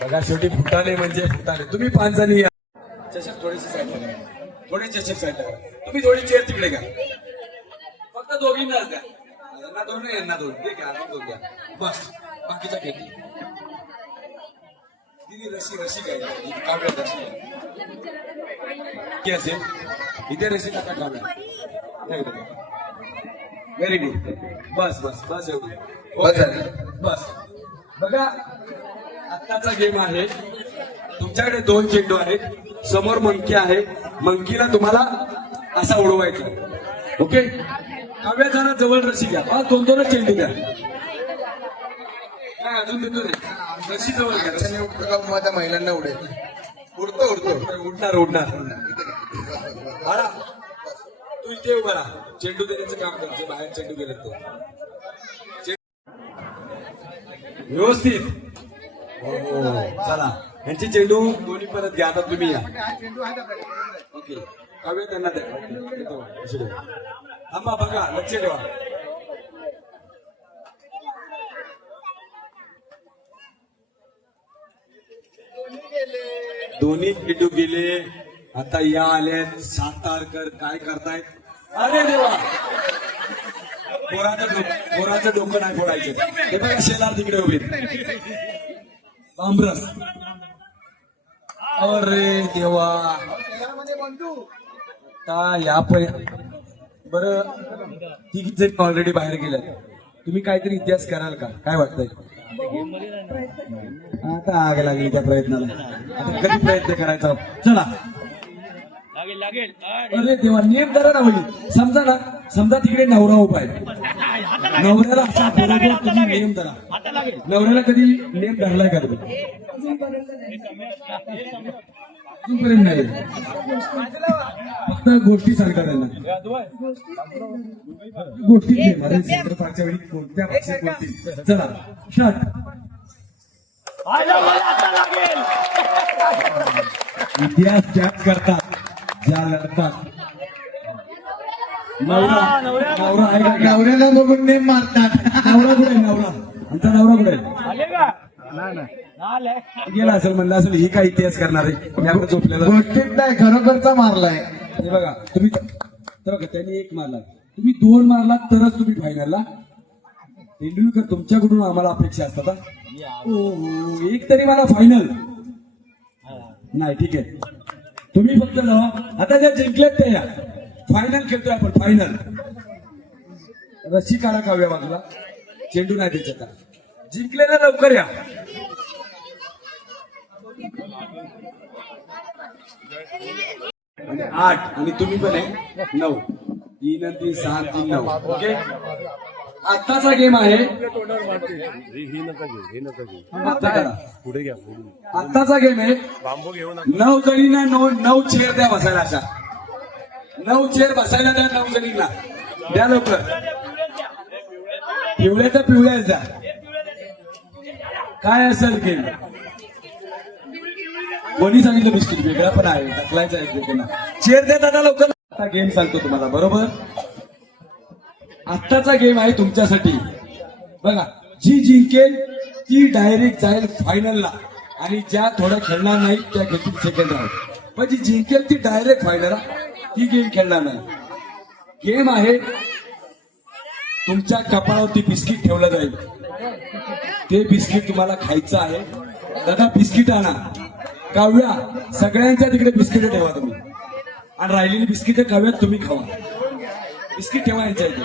बघा. शेवटी फुटाणे म्हणजे फुटाणे. तुम्ही 5 जणी या. चषक थोडेसे साईड करा, थोडे चषक साईड करा. तुम्ही थोडी चेअर तिकडे घ्या. फक्त दोघींनाच द्या. यांना 2 नाही, यांना 2 ते घ्या, 2 द्या बस. बाकीच्या खेती तिने रशी रशी घ्यायची, काव्या रशी घ्या असेल इथे. रशी टाका काव्या. Very good. बस बस बस एवढी बस झालं. बस. बघा आत्ताचा गेम आहे. तुमच्याकडे 2 चेंडू आहेत, समोर मंकी आहे. मंकीला तुम्हाला असा उडवायचा. ओके, काव्या जरा जवळ रशी घ्या. 2-2 चेंडू द्या. काय अजून देतो नाही, रशी जवळ घ्या. त्याने उठतं का माझ्या महिलांना उडेल. उडतो उडतो उडणार उडणार. बाळा तू इथे उभा राहा, चेंडू देण्याचं काम कर. जे बाहेर चेंडू गेले ते व्यवस्थित. हो चला, यांचे चेंडू दोन्ही परत घ्या. आता तुम्ही या. ओके, काव्य त्यांना द्या. थांबा, बघा, लक्ष ठेवा. दोन्ही चेंडू गेले. आता या आल्यात सातारकर. काय करतायत? अरे देवा, पोराचं डोकं नाही फोडायचं. हे बघा शेलार तिकडे उभे. आमरस. अरे देवा, आता या बरं ती जण ऑलरेडी बाहेर गेल्यात. तुम्ही काहीतरी इतिहास कराल का? काय वाटतंय? आता आग लागली त्या प्रयत्नाला. आता कधी प्रयत्न करायचा? चला. अरे देवा, नेम धरा ना होईल. समजा ना, समजा तिकडे नवरा उभा आहे. नवऱ्याला असा बरोबर तुम्ही नेम धरा. नवऱ्याला कधी नेम धरलाय का तुम्ही? अजूनपर्यंत नाही. फक्त गोष्टी सांगता त्यांना. गोष्टी सेंटरफारच्या वेळी कोणत्या भाषेत बोलतील? चला स्टार्ट. इतिहास त्याच करतात ज्या लढतात. नवरा नवरा आहे का? नवऱ्याला बघून नेम मारतात. नवरा कुठे? नवरा आमचा नवरा कुठे? गेला असेल, म्हणलं असेल ही काय इतिहास करणार आहे. मी आपण झोपलेला. गोष्टीत नाही, खरोखरचा मारलाय. हे बघा तुम्ही तर बघा, त्यांनी 1 मारला, तुम्ही 2 मारलात तरच तुम्ही फायनलला. तेंडुलकर तुमच्याकडून आम्हाला अपेक्षा असतात. हो, एक तरी मला फायनल नाही. ठीक आहे, तुम्ही फक्त जावा. आता ज्या जिंकलेत ते या. फायनल खेळतोय आपण, फायनल. रशी काढा काव्या बाजूला. चेंडू नाही त्याच्यात. जिंकलेला लवकर या. आणि 8 आणि तुम्ही पण आहे 9. 3 आणि 3 6 3 9. ओके, आत्ताचा गेम आहे. आत्ताचा गेम आहे. 9 जणींना 9 चेअर द्या बसायला. अशा 9 चेअर बसायला द्या. 9 जणींना द्या लवकर. पिवळ्या तर पिवळ्याच द्या. काय असेल गेम? कोणी सांगितलं बिस्किट वेगळा पण आहे, ढकलायचं आहे. चेअर द्या दादा लवकर. आता गेम सांगतो तुम्हाला, बरोबर? आत्ताचा गेम आहे तुमच्यासाठी. बघा, जी जिंकेल ती डायरेक्ट जाईल फायनलला आणि ज्या थोड्या खेळणार नाही त्या घेतील सेकंड राऊंड. पण जी जिंकेल ती डायरेक्ट फायनल, ती गेम खेळणार नाही. गेम आहे, तुमच्या कपाळावरती बिस्किट ठेवलं जाईल. ते बिस्किट तुम्हाला खायचं आहे. दादा बिस्किट आणा. काव्या, सगळ्यांच्या तिकडे बिस्किट ठेवा तुम्ही आणि राहिलेली बिस्किट काव्यात तुम्ही खावा. बिस्किट ठेवा यांच्या इथे.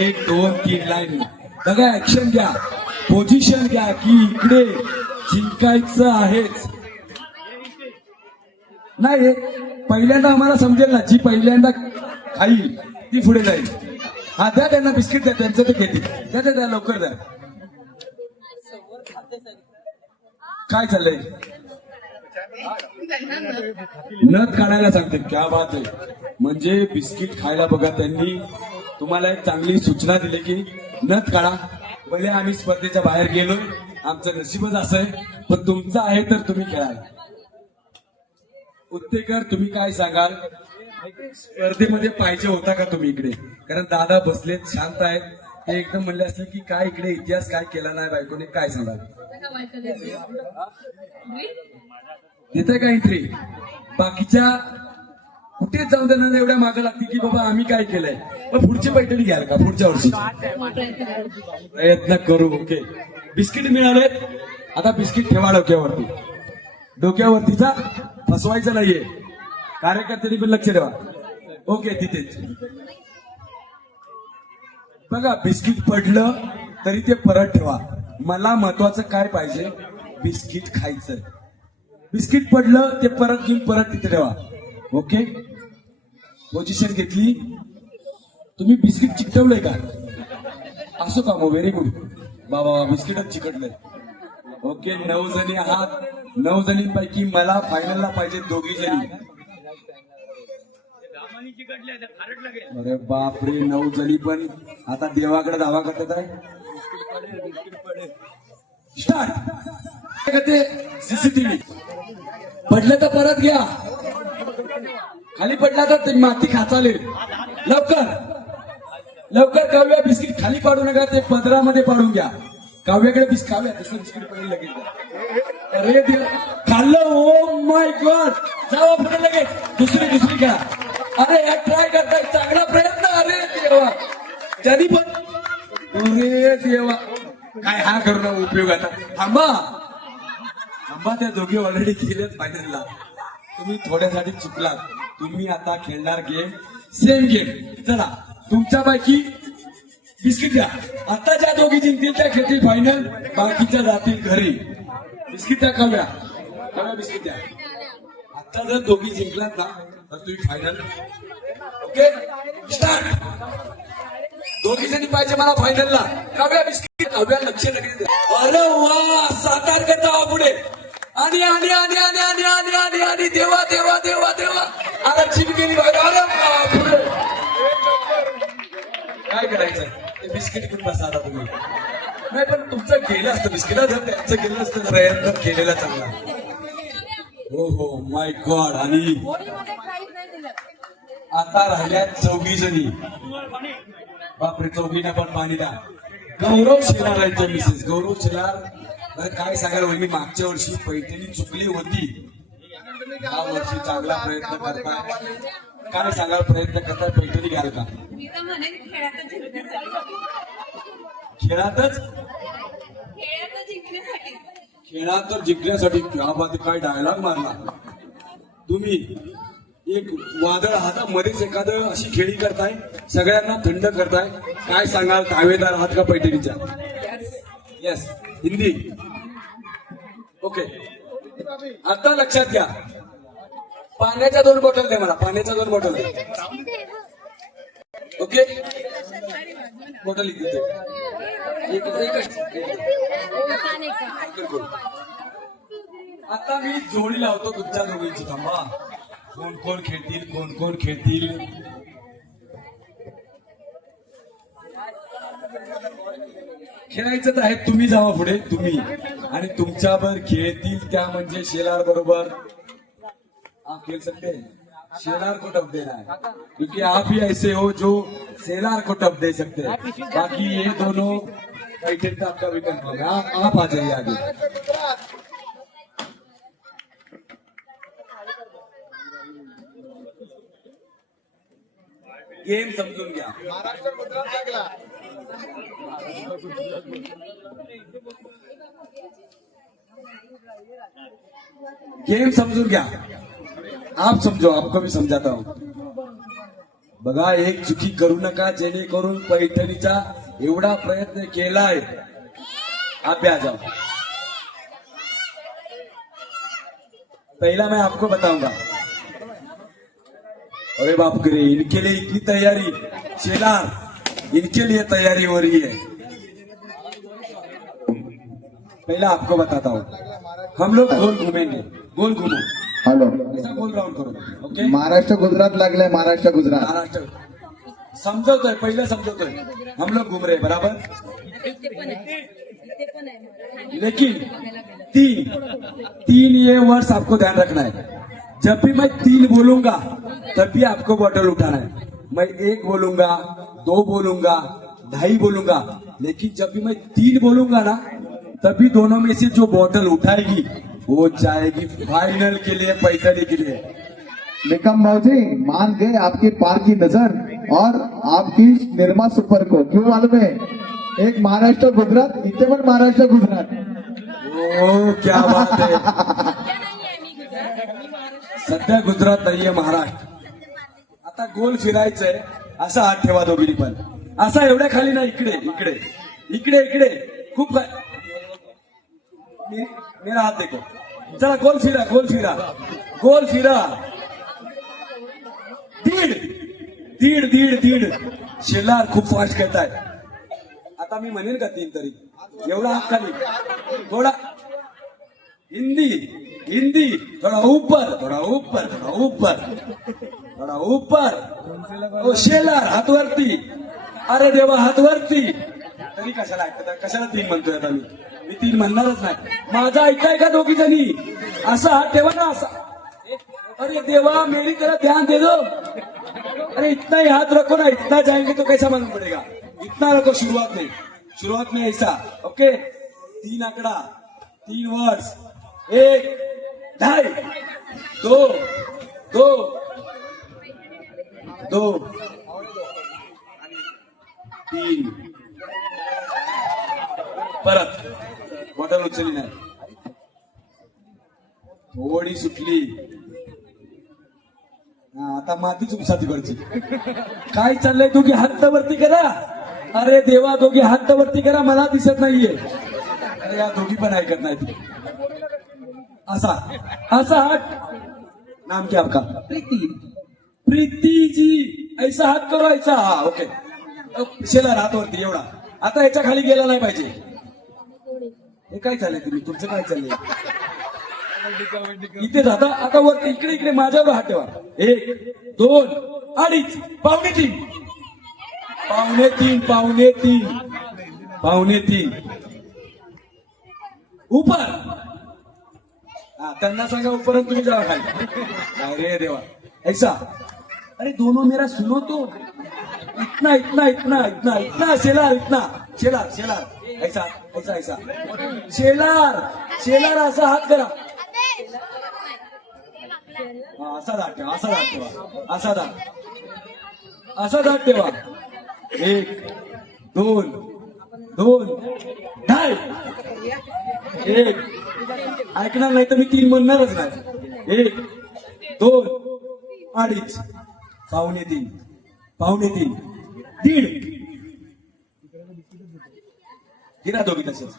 1 2 3 लाईन. बघा, ऍक्शन घ्या, पोझिशन घ्या की इकडे जिंकायचं आहेच. नाही, पहिल्यांदा आम्हाला समजेल ना, जी पहिल्यांदा खाईल ती पुढे जाईल. हा, द्या त्यांना बिस्किट, द्या, त्यांचं ते घेतील. द्या द्या द्या, लवकर द्या. काय चाललंय? नथ काढायला सांगते. क्या बात आहे. म्हणजे बिस्किट खायला बघा, त्यांनी तुम्हाला एक चांगली सूचना दिली की नथ काढा. भले आम्ही स्पर्धेच्या बाहेर गेलोय, आमचं नशीबच असं आहे, पण तुमचं आहे तर तुम्ही खेळाल. उत्तेकर, तुम्ही काय सांगाल? स्पर्धेमध्ये पाहिजे होता का तुम्ही इकडे? कारण दादा बसलेत, शांत आहेत. ते एकदम म्हणले असले की काय इकडे इतिहास काय केला नाही बायकोने, काय सांगाल? देते का एंट्री? बाकीच्या कुठेच जाऊन देणार एवढ्या मागं लागते की बाबा आम्ही काय केलंय. पण पुढची पैठणी घ्याल का पुढच्या वर्षी? प्रयत्न करू. ओके, बिस्किट मिळालेत. आता बिस्किट ठेवा डोक्यावरती. डोक्यावरतीचा फसवायचं नाहीये. कार्यकर्त्यांनी पण लक्ष ठेवा. ओके, तिथेच बघा, बिस्किट पडलं तरी ते परत ठेवा. मला महत्वाचं काय पाहिजे? बिस्किट खायचं. बिस्किट पडलं ते परत घेऊन परत तिथे ठेवा. ओके, पोझिशन घेतली. तुम्ही बिस्किट चिकटवलंय का? असो का मग, व्हेरी गुड. बाबा, बिस्किटच चिकटलंय. ओके, 9 जणी आहात. 9 जणींपैकी मला फायनलला पाहिजे 2 जणी. अरे बापरे, 9 जणी पण आता देवाकडे दावा करतात आहे. स्टार्ट. सीसीटीव्ही पडलं तर परत घ्या. खाली पडला तर ते माती खाचाले. लवकर लवकर. काव्या, बिस्किट खाली पाडू नका, ते पदरामध्ये पाडून घ्या. काव्याकडे काव्या तसं बिस्किट पडेल लगेच. अरे देव, खाल्लं. Oh my God. जावा पुढे लगेच. दुसरी घ्या. अरे या ट्राय करताय, चांगला प्रयत्न. अरे देवा, त्यांनी पण. अरे देवा, काय हा करून उपयोग आता. थांबा, त्या दोघे ऑलरेडी गेलेत फायनलला. तुम्ही थोड्यासाठी चुकलात. तुम्ही आता खेळणार गेम सेम गेम. चला, तुमच्यापैकी बिस्किट द्या. आता ज्या दोघी जिंकतील त्या खेळतील फायनल, बाकीच्या जातील घरी. बिस्किट द्या. काव्या बिस्किट द्या. आता जर दोघी जिंकलात ना तर तुम्ही फायनल. Okay, start. दोघी जणी पाहिजे मला फायनलला. काव्या बिस्किट. काव्या लक्ष लगेच द्या. अरे वा, 7-8 करता पुढे. आणि आणि आणि आणि आणि आणि आणि आणि देवा देवा देवा देवा. आता चिप गेली बघा. अरे बापरे, काय करायचं? ते बिस्किट घेऊन बसा आता तुम्ही. नाही, पण तुमचं गेलं असतं बिस्किट. जर त्यांचं गेलं असतं प्रयत्न केलेला चांगला. हो हो, माय गॉड. आणि आता राहिल्या 4 जणी. बापरे, 4घींना पण पाणी द्या. गौरव शेलार आहे मिसेस. गौरव शेलार, काय सांगायला वहिनी, मागच्या वर्षी पैठणी चुकली होती. या वर्षी चांगला प्रयत्न करताय. काय सांगाल, प्रयत्न करताय, पैठणी घ्याल का? मी तर म्हणेन खेळातच जिंकण्यासाठी. खेळातच जिंकण्यासाठी. खेळात तर जिंकण्यासाठी. क्या बात, काय डायलॉग मारला तुम्ही. एक वादळ हातामध्येच एखादं अशी खेळी करताय, सगळ्यांना थंड करताय. काय सांगाल, दावेदार आहात का पैठणीच्या? येस, हिंदी. ओके, आता लक्षात घ्या. पाण्याच्या 2 बॉटल दे मला. पाण्याच्या 2 बॉटल दे. ओके, बॉटल इथे. आता मी जोडी लावतो तुमच्या दोघींची. थांबा, कोण कोण खेळतील, कोण कोण खेळतील. खेळायचं तर आहे. तुम्ही जावा पुढे. तुम्ही आणि तुमच्यावर खेळतील त्या म्हणजे शेलार बरोबर. हा, खेळ सकते. शेलार को टप देना है, क्योंकि आप ही ऐसे हो जो सेलार को टप दे सकते हैं। बाकी ये दोनों टाइटल का आपका भी कंफर्म है। आप आ जाइए आगे। गेम समजून घ्या। महाराष्ट्र गुजरात लागला. गेम समजून घ्या। आप समजो, आपको भी समजाता हूं। बघा, एक चुकी करू नका जेणेकरून पैठणीचा एवढा प्रयत्न केलाय। आप भी आ जाओ। पहला मैं आपको बताऊंगा। अरे बाप रे, इनके लिए इतनी तैयारी, शेलार, इनके लिए तैयारी हो रही है। पहला आपको बताता हूँ, हम लोग गोल घूमेंगे, गोल घूमो, हॅलो, ऐसा गोल राउंड करो। ओके, महाराष्ट्र गुजरात लागलाय. महाराष्ट्र गुजरात. महाराष्ट्र समझौतोय, पहले समझौतोय, हम लोग घूम रहे हैं बराबर। लेकिन तीन ये वर्ड्स आपको ध्यान रखना है। जब भी मैं 3 बोलूंगा तब भी आपको बॉटल उठाना है। मैं 1 बोलूंगा, 2 बोलूंगा, 2.5 बोलूंगा, लेकिन जब भी मैं 3 बोलूंगा ना, तभी दोनों में से जो बॉटल उठाएगी वो जाएगी फाइनल के लिए, पैठणी के लिए। निकम मौजी मान गए आपकी पार की नजर और आपकी निर्मा सुपर को. क्यों मालूम है? एक महाराष्ट्र गुजरात, इथे पण महाराष्ट्र गुजरात. ओ क्या बात है। सध्या गुजरात नाहीये, महाराष्ट्र. आता गोल फिरायचंय, असा हात ठेवा दोघींनी पण. असा एवढ्या खाली ना, इकडे इकडे इकडे इकडे खूप मेरा हात देखो. चला गोल फिरा, गोल फिरा, गोल फिरा. दीड दीड दीड दीड. शेलार खूप फास्ट खेळताय. आता मी म्हणेन का 3 तरी? एवढा हात खाली, थोडा हिंदी हिंदी, थोड़ा ऊपर, थोड़ा ऊपर, थोड़ा ऊपर, थोड़ा ऊपर. ओ शेलार, हात वरती. अरे देवा, हात वरती. तरी कशाला ऐकता? कशाला 3 म्हणतोय आता मी 3 म्हणणारच नाही. माझा ऐकाय का दोघी जणी? असा हात ठेवा ना, असा. अरे देवा, मेरी तरह ध्यान दे दो. अरे इतना ही हाथ रखो ना, इतना जाएंगे तो कैसा मालूम पड़ेगा? इतना रखो शुरुआत में ऐसा. ओके, 3 आंकड़ा, 3 वर्ड्स. 1, 2.5, 2, 2, 2, 3. परत बॉटल उचलली नाही, थोडी सुटली. आता मातीच उपसा तिकडची. काय चाललंय? दोघी हात वरती करा. अरे देवा, दोघी हात वरती करा, मला दिसत नाहीये. अरे या दोघी पण ऐकत नाहीत. असा असा हात. नाम क्या आपका? प्रीति. प्रीति जी, ऐसा हात करो, ऐसा. हा, ओके. शेलार हात वरती एवढा. आता याच्या खाली गेला नाही पाहिजे. हे काय चाललंय? तुमचं काय चाललंय? इथे जाता. आता वरती इकडे इकडे माझ्यावर हात ठेवा. 1, 2, 2.5, 2.25, 2.25, 2.25, 2.25. ऊपर. हा, त्यांना सांगा ऊपर, तुम्ही जावा खाली. अरे देवा, ऐसा. अरे दोनों मेरा सुनो तो. इतना इतना इतना इतना इतना. शेलार, इतना. शेलार शेलार, ऐसा ऐसा ऐसा. शेलार शेलार, असा हात करा. हा, असा दाट ठेवा, असा दाट ठेवा, असा दाट, असा दाट ठेवा. 1, 2, 2, 2.5. 1. ऐकणार नाही तर मी 3 म्हणणारच नाही. 1, 2, 2.5, 2.25, 2.25, 1.5. गिरा दोघी तसेच.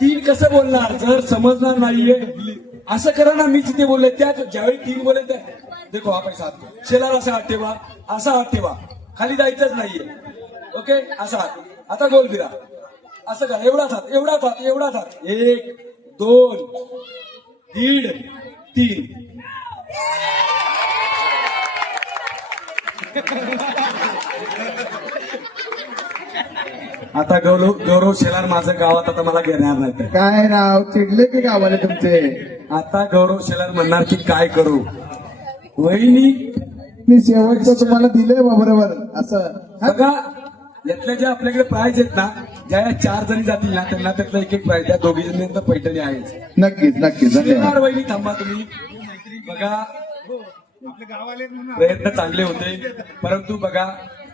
3 कसं बोलणार? जर समजणार नाहीये, असं करा ना. मी जिथे बोलले त्या ज्यावेळी 3 बोले त्या देखो, हा पैसा हात. शेलार असा हात ठेवा, असा हात ठेवा, खाली जायचंच नाहीये. ओके, असा हात. आता गोल फिरा, असं करा. एवढाच हात, एवढाच हात, एवढाच हात. 1, 2, 1.5, 3. आता गौरव शेलार माझं गावात आता मला घेणार नाही. काय राव, चिडले की गावाले तुमचे? आता गौरव शेलार म्हणणार की काय करू. वहिनी मी शेवटचं तुम्हाला दिलंय बा बरोबर असं हा? बघा, यातल्या ज्या आपल्याकडे प्राइज आहेत ना, ज्या या 4 जणी जातील ना, त्यांना त्यातलं एक प्राइज द्या. 2 जणींना पैठणी आहेच. नक्कीच नक्कीच धन्यवाद. शेलार वहिनी थांबा तुम्ही. बघा, प्रयत्न चांगले होते, परंतु बघा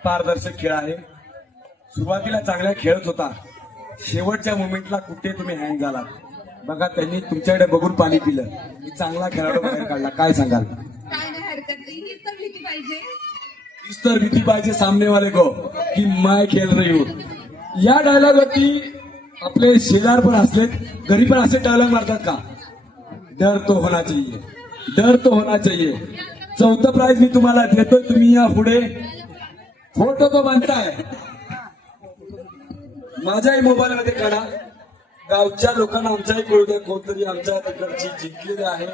पारदर्शक खेळ आहे. सुरुवातीला चांगला खेळत होता, शेवटच्या मोमेंटला कुठे तुम्ही हँग झालात. बघा, त्यांनी तुमच्याकडे बघून पाणी पिलं. मी चांगला खेळाडू बाहेर काढला. काय सांगाल? काय नाही हरकत नाही, ही तर भीती पाहिजे. इस तर भीती पाहिजे सामने वाले को की मैं खेळ रही हूं. या डायलॉग वरती आपले शेलार पण असलेत, घरी पण असे डायलॉग मारतात का? डर तो होना चाहिए, डर तो होना चाहिए. 4थं प्राइज मी तुम्हाला देतोय. तुम्ही या पुढे फोटो तो बनताय. माझ्याही मोबाईल मध्ये काढा. गावच्या लोकांना आमच्याही कळू द्या, कोणतरी आमच्या तिकडची जिंकलेलं आहे.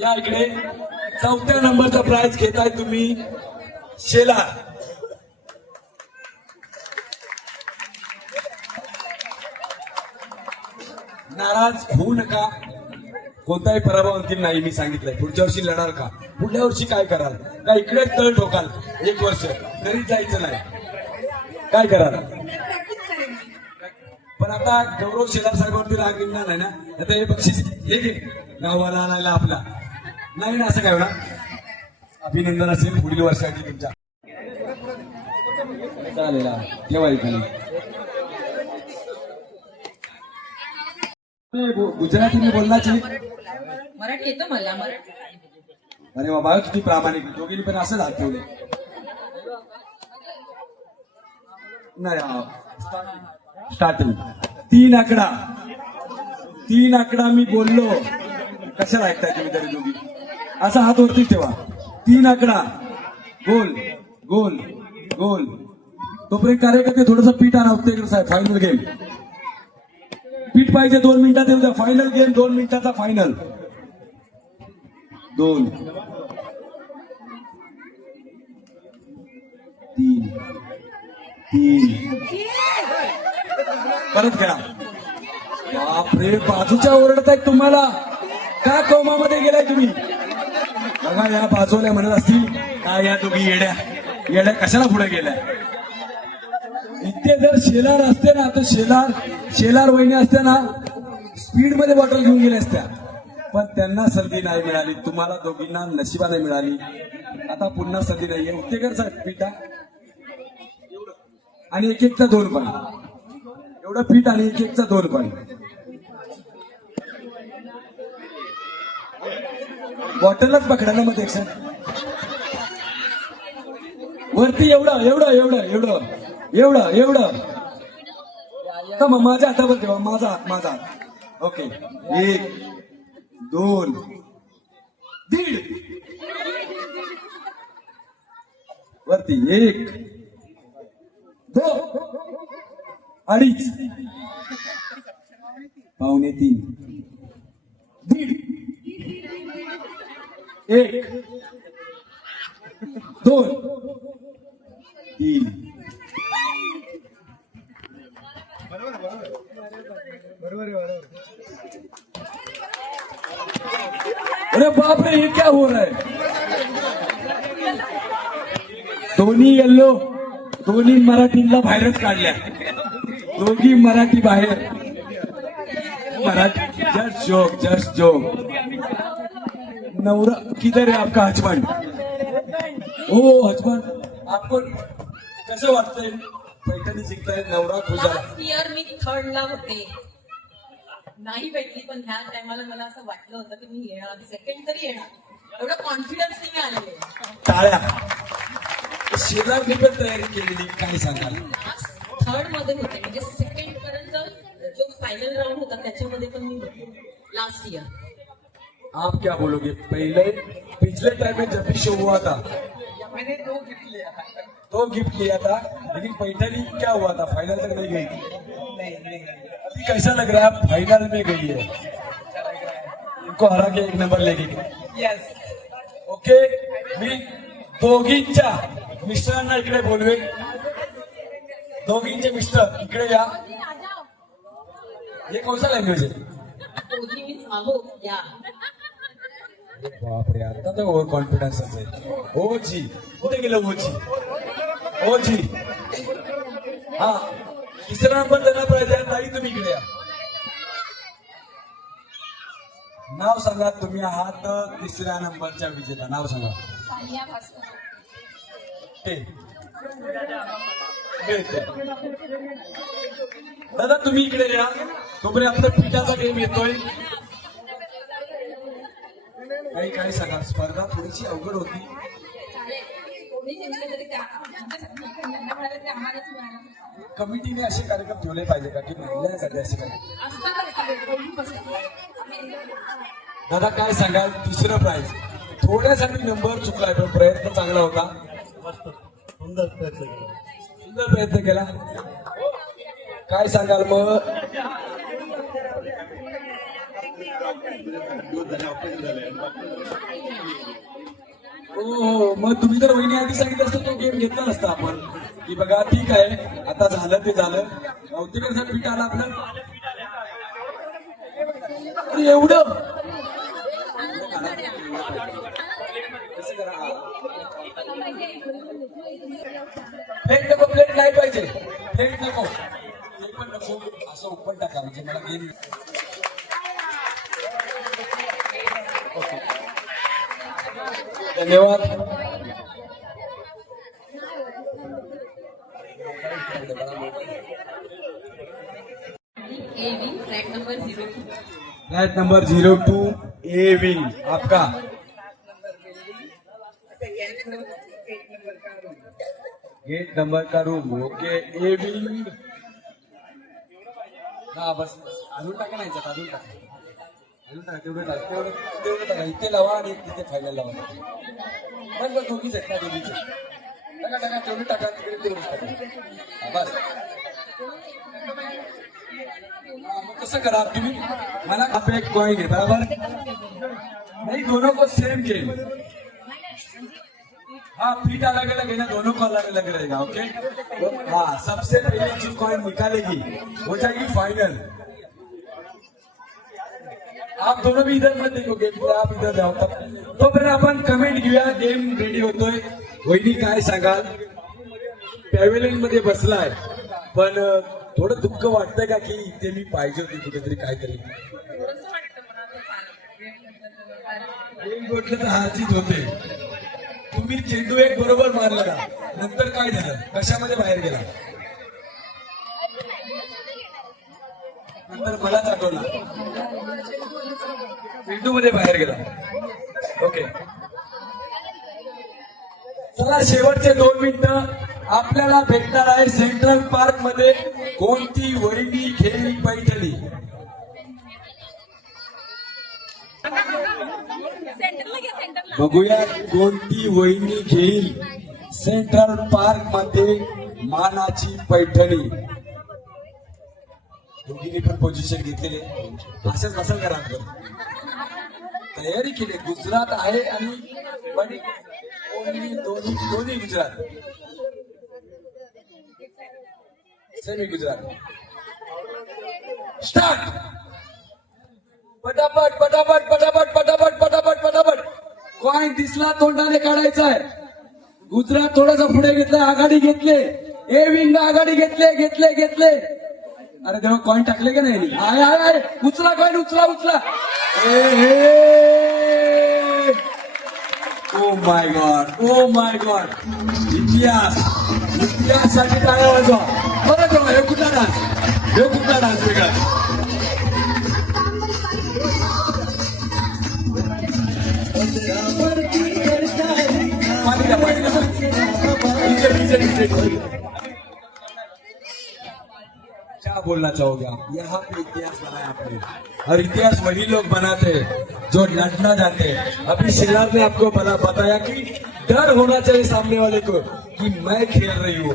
या इकडे 4थ्या नंबरचा प्राइज घेताय तुम्ही शेलार. नाराज होऊ नका. कोणताही पराभव अंतिम नाही. मी सांगितलंय पुढच्या वर्षी लढाल का, पुढल्या वर्षी काय कराल का, इकडेच तळ ठोकाल 1 वर्ष घरी जायचं नाही, काय कराल? प्रॅक्टिस करेन मी. पण आता गौरव शेलार साहेबांवरती राग निघणार नाही ना. आता हे बक्षीस हे घे, गावाला आणायला आपला नाही ना, असं काय होणार? अभिनंदन असेल पुढील वर्षाची तुमच्या. चालेल, ठेवा इथे. गुजराती मी बोलण्याची. मराठी येतं मला, मराठी. अरे बाबा, किती प्रामाणिक. दोघींनी पण असं हात ठेवले. नाही, स्टार्टिंग 3 आकडा. 3 आकडा मी बोललो. कशाला ऐकताय तुम्ही तरी दोघी? असा हात वरती ठेवा. 3 आकडा. गोल गोल गोल. तोपर्यंत कार्यकर्ते थोडंसं पीठ आणा. उत्तेकर साहेब, फायनल गेम. पीठ पाहिजे 2 मिनिटात येऊ द्या. फायनल गेम 2 मिनिटाचा फायनल. 2 3 परत करा. बापरे, बाजूच्या ओरडत आहेत तुम्हाला. का कोमामध्ये गेलाय तुम्ही? बघा, या बाजूला म्हणत असतील काय या दोघी येड्या येड्या कशाला पुढे गेल्या. इथे जर शेलार असते ना, तर शेलार वहिनी असते ना, स्पीड मध्ये बॉटल घेऊन गेल्या असत्या. पण त्यांना संधी नाही मिळाली. तुम्हाला दोघींना नशिबाने मिळाली. आता पुन्हा संधी नाहीये. उत्तेकर साहेब, पीठा आणि 1-1चा 2 पॉईंट. एवढं पीठ आणि 1-1चा 2 पॉईंट. बॉटलच पकडा ना मग एक वरती. एवढं एवढं एवढं एवढं एवढं एवढं. का मग माझ्या हातावर ठेवा. माझा हात. ओके. 1 2 1.5 वरती. 1 2 2.5 पावणे 3 1.5 1 2 3 अरे बाप रे, ये क्या हो रहा है? दोन्ही येल्लो. दोन्ही मराठीला बाहेरच काढल्या. दोघी मराठी बाहेर. मराठी. Just joke. नवरा किधर है आपका हजबंड? ओ हजबंड, आपको कसं वाटतंय? पैठणी जिंकताय, नवरा खुश झाला. लास्ट इयर मी 3rd ला होते, नाही भेटली. पण ह्या टायमाला मला असं वाटलं होतं की मी येणार, 2nd तरी येणार. एवढं कॉन्फिडन्सने मी आलेले. टाळ्या. शेजारनी पण तयारी केलेली. काय सांगाल? 3rd मध्ये होते, म्हणजे 2nd पर्यंत जो फायनल राऊंड होता त्याच्यामध्ये पण मी होते लास्ट इयर. आप क्या बोलोगे? पहले पिछले टाइम में जब भी शो हुआ था मैंने 2 गिफ्ट लिया था, लेकिन पैठणी क्या हुआ था? फाइनल तक नहीं गई थी. अभी कैसा लग रहा है? फाइनल में गई है. इनको हरा के 1 नंबर लेके गए. यस. ओके. मी दोघींच्या मिस्टरांना इकडे बोलवे. दोघींचे मिस्टर इकडे या. ये कौन सा लँग्वेज आहे? ओजी मीन्स अहो या. बापरे, आता तर ओव्हर कॉन्फिडन्स असेल. ओजी कुठे गेलं? ओजी ओजी. हा, तिसरा नंबर त्यांना प्राइज आहे. ताई तुम्ही इकडे या. नाव सांगा. तुम्ही आहात तिसऱ्या नंबरच्या विजेता. नाव सांगा. सानिया भास्कर. ते दादा तुम्ही इकडे या. तोपर्यंत आपला पिठाचा गेम येतोय. काही काय सांगा. स्पर्धा थोडीशी अवघड होती. कोणी जिंकलं तरी त्या त्यांना मिळालं तरी आम्हालाच मिळालं. कमिटीने असे कार्यक्रम ठेवले पाहिजे का की महिलांसाठी असे कार्यक्रम? असतातच पहिलीपासून. दादा काय सांगाल? तिसरं प्राइज. थोड्यासाठी नंबर चुकलाय पण प्रयत्न चांगला होता. सुंदर प्रयत्न केला. सुंदर प्रयत्न केला. काय सांगाल मग? हो, मग तुम्ही तर वहिनी आधी सांगितलं असतं तो गेम घेतला असता आपण की बघा ठीक आहे आता झालं ते झालं. बहुतेक पीठ आलं आपलं. अरे एवढं प्लेट नको. प्लेट नाही पाहिजे. प्लेट नको. ते पण नको. असं ओपन टाका म्हणजे मला गेम. धन्यवाद. A wing flat number 02. Flat number 02 A wing आपका. गेट नंबर का रूम. ओके. A wing. हा बस अजून टाका. नाही अजून टाका. अजून टाका. तेवढं टाका. तेवढं टाका. इथे लावा आणि तिथे फायनल लावा. बस बस दोघीच आहेत ना. दोघीच टाका टाका. तेवढं टाका. तिकडे तेवढं टाका. हा, बस. मग कसं करा तुम्ही. मला आप एक कॉइन है बराबर. नहीं दोनों को सेम गेम. हाँ फीट अलग अलग है ना. दोनों को अलग अलग रहेगा. ओके. हाँ सबसे पहले जो कॉइन निकालेगी हो जाएगी फाइनल. आप दोनों भी इधर मत देखो गेम. आप इधर जाओ. तो फिर आपण कमेंट घेऊया. गेम रेडी होतोय. वहिनी काय सांगाल? पॅव्हेलियन मध्ये बसलाय पण थोडं दुःख वाटतंय का की इथे मी पाहिजे होती कुठेतरी काहीतरी? थोडंसं वाटतं मला असं गेम म्हटलं तर हारजीत होते. तुम्ही चेंडू एक बरोबर मारला का? नंतर काय झालं? कशामध्ये बाहेर गेला? नंतर मलाच आठवला. चेंडू मध्ये बाहेर गेला. ओके. चला शेवटचे 2 मिनिटं. आपल्याला भेटणार आहे सेंट्रल पार्क मध्ये कोणती वहिनी घेईल पैठणी? बघूया कोणती वहिनी घेईल सेंट्रल पार्क मध्ये मानाची पैठणी. दोघींनी पण पोझिशन घेतलेले. असंच बसा करा. तयारी केली. गुजरात आहे आणि पण दोन्ही गुजरात. सेमी गुजरात. स्टार्ट. पटापट पटापट पटापट पटापट पटापट पटापट. कॉइन दिसला तोंडाने काढायचा आहे. गुजरात थोडंसं पुढे घेतलं. आघाडी घेतले. ए विंग आघाडी घेतले. अरे तेव्हा कॉइन टाकले का नाही? आहे. उचला कॉइन. उचला. Oh my God. इतिहाससाठी टाळ्या वाजवा. बरं तेव्हा हे कुठला डान्स वेगळा. क्या बोलना चाहोगे आप? यहाँ पे इतिहास बनाया आपने और इतिहास वही लोग बनाते हैं जो लड़ना जानते हैं. अभी श्रीराम ने आपको बताया कि डर होना चाहिए सामने वाले को कि मैं खेल रही हूँ.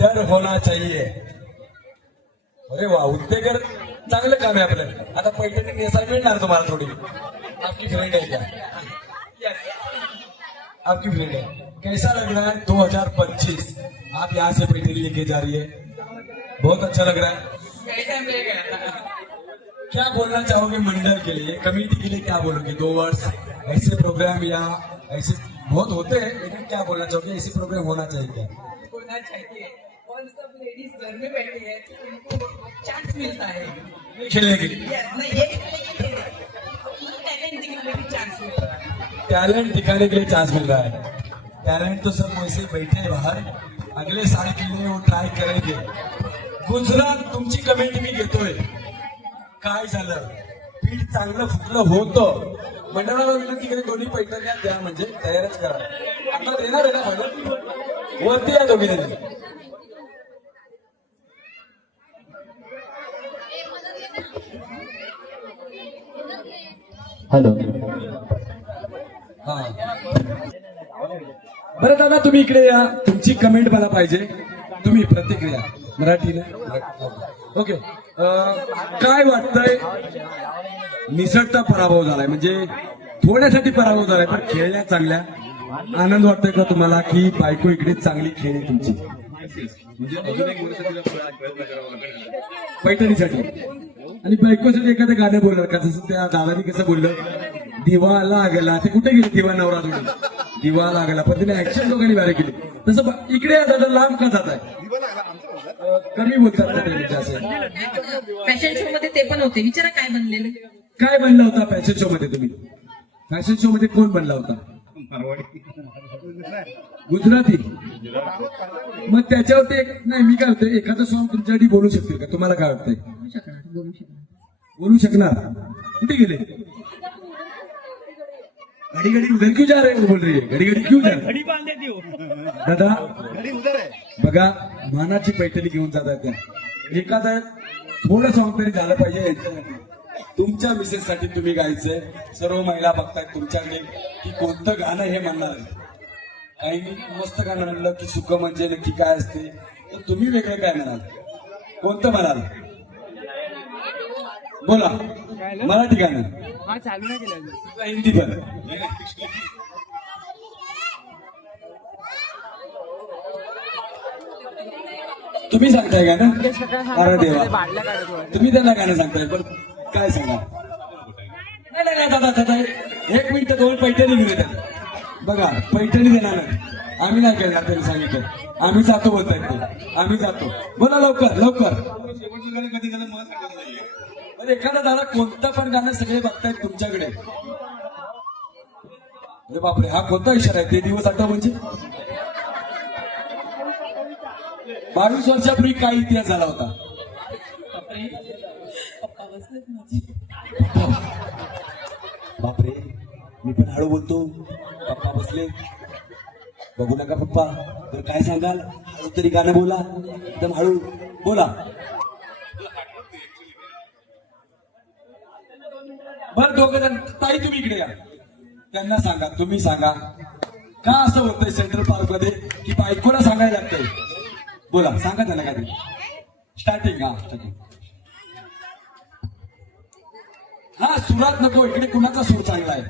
डर होना चाहिए. अरे वा उत्तेकर चांगलं काम आहे आपलं. आता पैठणी नेसायला मिळणार तुम्हाला थोडी. आपकी फ्रेंड है क्या? आपकी फ्रेंड है. कैसा लग रहा है 2025 आप यहाँ से पैठणी लेके जा रही है? बहुत अच्छा लग रहा है. क्या बोलना चाहोगे मंडल के लिए, कमेटी के लिए क्या बोलोगे? 2 वर्ष ऐसे प्रोग्राम या ऐसे बहुत होते हैं, लेकिन क्या बोलना चाहोगे? ऐसे प्रोग्राम होना चाहिए क्या? होना चाहिए और सब लेडीज घर में बैठी है तो उनको चांस मिलता है खेलने के लिए, Yes, नहीं ये टैलेंट दिखाने की चांस मिलता है। टैलेंट दिखाने के लिए चांस मिल रहा है। टैलेंट तो सब वैसे ही बैठे हैं बाहर, अगले साल के लिए वो ट्राय करेंगे. गुजरात तुमची कमेंट मी घेतोय. काय झालं, पीठ चांगलं फुटलं होतं. मंडळाला विनंती केली दोन्ही पैठण्या द्या, म्हणजे तयारच करा. आता देणार आहे ना फायनल, वरती या दोघी जणी. हॅलो. हा बरं दादा, तुम्ही इकडे या. तुमची कमेंट मला पाहिजे. तुम्ही प्रतिक्रिया मराठीने. ओके. काय वाटतंय? निसटता पराभव झालाय, म्हणजे थोड्यासाठी पराभव झालाय, पण खेळल्या चांगल्या. आनंद वाटतोय का तुम्हाला की बायको इकडे चांगली खेळली तुमची? म्हणजे अजून एक पैठणीसाठी आणि बायकोसाठी एखादं गाणं बोलणार का? जसं त्या दादानी कसं बोललं, दिवा लागला. ते कुठे गेले दिवा नवरा जोडी? दिवा लागला, पण तिने ऍक्शन दोघांनी भारी केली. तसं इकडे दादा लांब का जात आहे? कमी बोलतात का ते असं? फॅशन शो मध्ये ते पण होते, विचारा काय बनलेले. काय बनला होता फॅशन शो मध्ये तुम्ही? फॅशन शो मध्ये कोण बनला होता? गुजराती. मग त्याच्यावरती एक नाही, मी काय होते, एखादं सॉन्ग तुमच्यासाठी बोलू शकतील का? तुम्हाला काय वाटतंय? बोलू शकणार? कुठे गेले? घडी घडी उधर क्यों जा रहे हो? बोल रही है घडी घडी क्यों जा रहे? दादा बघा, मानाची पैठणी घेऊन जातात त्या. एखादं थोडं सॉन्ग तरी झालं पाहिजे यांच्यासाठी. तुमच्या मिसेससाठी तुम्ही गायचंय. सर्व महिला बघतायत तुमच्याकडे की कोणतं गाणं हे म्हणणार आहे. काही मस्त गाणं म्हणलं की सुख म्हणजे नक्की काय असते, तर तुम्ही वेगळं काय म्हणाल? कोणतं म्हणाल? बोला. मराठी गाणं, हिंदी पण. तुम्ही सांगताय गाणं? अरे देवा, तुम्ही त्यांना गाणं सांगताय, पण काय सांगा? नाही नाही दादा दादा, 1 मिनिट 2 पैठणी घेऊन येतात. बघा, पैठणी देणार नाही आम्ही, नाही काय त्यांनी सांगितलं. आम्ही जातो बोलतायत ते, आम्ही जातो. बोला लवकर लवकर. अरे एखादा दादा कोणतं पण गाणं सगळे बघतायत तुमच्याकडे. अरे बापरे, हा कोणता इशारा आहे? ते दिवस आठव म्हणजे 22 वर्षापूर्वी काय इतिहास झाला होता? बापरे, मी पण हळू बोलतो. पप्पा बसले. बघू नका पप्पा, तर काय सांगाल? हळू तरी गाणं बोला, एकदम हळू बोला. बरं दोघं जण, ताई तुम्ही इकडे या. त्यांना सांगा, तुम्ही सांगा का असं होतंय सेंट्रल पार्क मध्ये की बायकोला सांगायला लागतंय? बोला, सांगा त्यांना काय. स्टार्टिंग. हा स्टार्टिंग. हा सुरात नको, इकडे कुणाचा सूर चांगला आहे?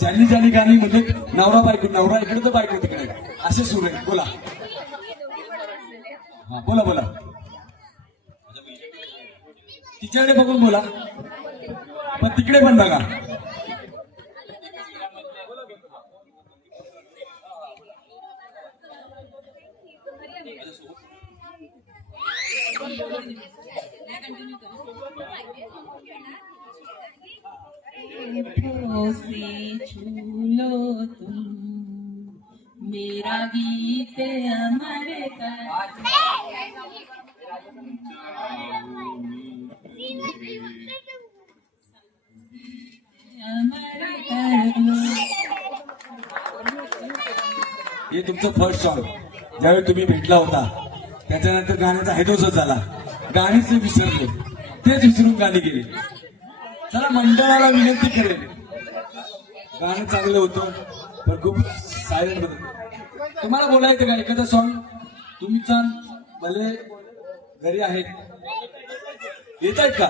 ज्यांनी ज्यांनी गाणी म्हणजे नवरा बायको, नवरा इकडे तर बायको तिकडे, असे सूर आहेत. बोला. हा बोला बोला. तिच्याकडे बघून बोला, पण तिकडे पण बघा. से छूलो तुम मेरा गीत अमर कर. हे तुमचं फर्स्ट सॉन्ग ज्यावेळी तुम्ही भेटला होता, त्याच्यानंतर गाण्याचा हेतूच झाला. गाणीच विसरले, तेच विसरून गाणी गेली. चला मंडळाला विनंती करेल, गाणं चांगलं होतं पण खूप सायलेंट होतं. तुम्हाला बोलायचं का एखादं सॉन्ग? तुमचा भले घरी आहेत, येत आहेत का?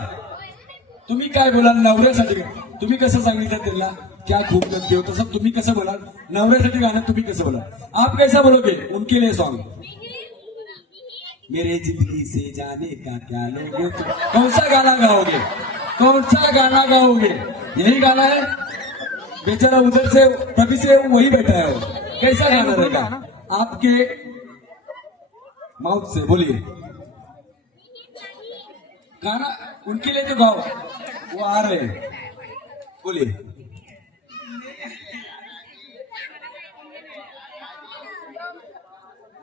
तुम्ही काय बोलाल नवऱ्यासाठी? तुम्ही कसं सांगितलं त्यांना क्या खूप करते हो, तसं तुम्ही कसं बोलाल नवऱ्यासाठी गाणं? तुम्ही कसं बोलाल? आप कैसा बोलोगे उनके लिए सॉन्ग? मेरे जिंदगी से जाने का क्या लोगे, कौन सा गाना गाओगे? कौन सा गाना गाओगे? यही गाना है? बेचारा उधर से तभी से वही बैठा है वो। कैसा गाना रहेगा आपके माउथ से? बोलिए गाना उनके लिए तो गाओ, वो आ रहे हैं, बोलिए।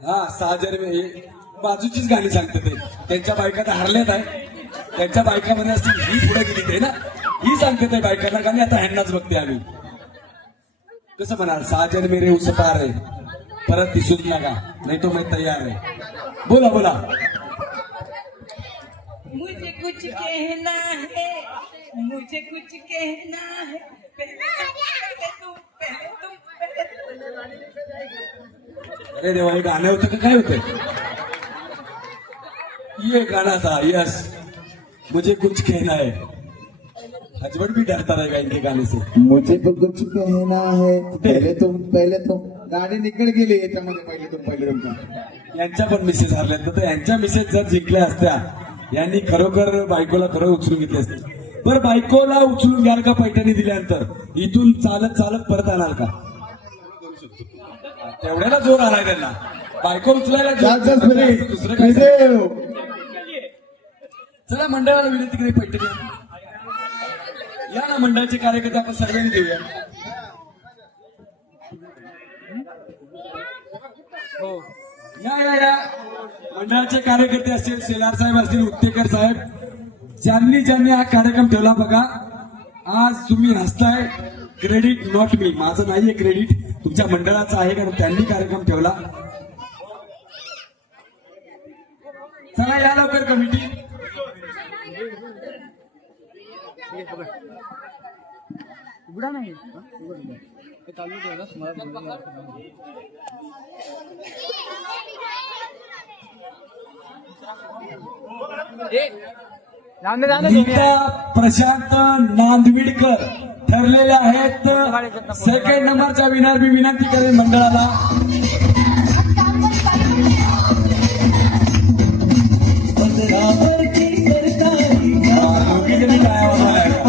हा 6,000 हे बाजूचीच गाणी सांगते ते. त्यांच्या बायका तर हरल्यात आहे. त्यांच्या बायकामध्ये असतील ही पुढे गेली ते ना, ही सांगते ते बायकांना गाणी. आता ह्यांनाच बघते आम्ही. कसं म्हणाल? 6,000 मेरे उस पार आहे, परत दिसूच नका, नाही तो मैं तयार आहे. बोला बोला. मुझे कुछ कहना है, मुझे कुछ कहना है, पहले तुम, पहले तुम, पहले तुम. अरे देवा, हे गाणं होतं का काय होतं? ये गाना था. यस, मुझे कुछ कहना है. हजबंड भी डरता रहेगा इनके गाने से. मुझे तो कुछ कहना है, पहले तुम गाडी निकल गेली याच्यामध्ये. पहिले तुम यांच्या पण मिसेस हरल्यात तर यांच्या मिसेस जर जिंकल्या असत्या, यांनी खरोखर बायकोला खरं उचलून घेतले असते. बरं, बायकोला उचलून घ्याल का पैठणी दिल्यानंतर? इथून चालत चालत परत आणाल का? तेवढ्याला जोर आलाय त्यांना. बायको उचलायला जोर. दुसरं काय? चला मंडळाला विनंती करी पैठणी या ना. मंडळाचे कार्यकर्ते आपण सर्वांनी देऊया. या मंडळाचे कार्यकर्ते असतील, शेलार साहेब असतील, उत्तेकर साहेब, ज्यांनी हा कार्यक्रम ठेवला बघा. आज तुम्ही हसताय, क्रेडिट नॉट मी, माझं नाहीये क्रेडिट, तुमच्या मंडळाचं आहे, कारण त्यांनी कार्यक्रम ठेवला. चला या लवकर कमिटी. नीता प्रशांत नांदविडकर ठरलेले आहेत सेकंड नंबरचा विनर. मी विनंती करेन मंडळाला. दोघीजणी काय वाजवायला?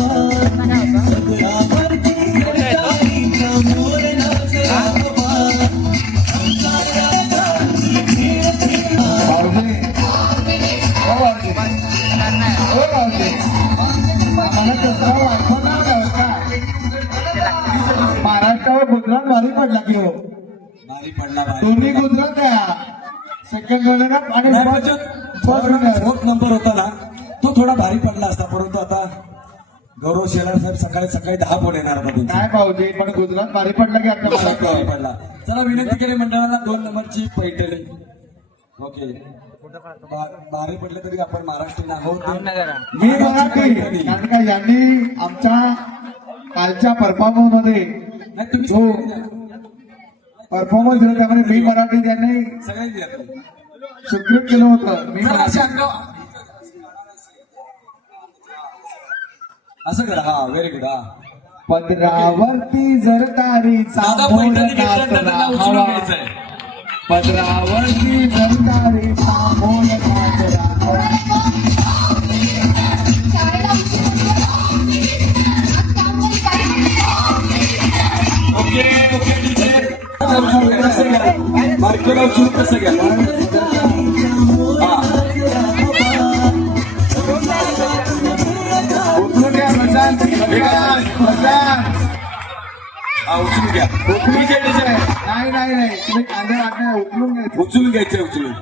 महाराष्ट्रावर गुजरात भारी पडला की हो. भारी पडला. दोन्ही गुजरात आहे. सेकंड रनर आणि फोर्थ नंबर होता ना, तो थोडा भारी पडला असता, परंतु आता गौरव शेलार साहेब सकाळी 10 पोल येणार होता त्यांचे. काय भाऊजी, पण गुजरात भारी पडला की आता भारी महाराष्ट्र. पडला. चला विनंती केली मंडळाला 2 नंबरची पैठणी. ओके, भारी पडले तरी आपण महाराष्ट्रीयन आहोत. मी मराठी, कारण का यांनी आमच्या कालच्या परफॉर्मन्स मध्ये नाही तुम्ही हो परफॉर्मन्स दिला, त्यामध्ये मी मराठी त्यांनी सगळे द्या. स्वीकृत केलं होतं. मी चला, असे मराठी. अंगावर असं करा. हा, व्हेरी गुड. हा, पदरावरती जर तारीचा दादा मोर पैठणी घेतल्यानंतर त्यांना नाचला उचलून हवा. घ्यायचंय. पदरावरती जर तारीचा मोर नाचला हवा. ओके ओके डीजे कसं घ्या, मार्केला उचलून कसं घ्या. हा, उचलून घ्या प्रशांत. हा, उचलून घ्या. डीजे डीजे नाही तुम्ही कांदे वाटणे उचलून घ्या. उचलून घ्यायचंय, उचलून.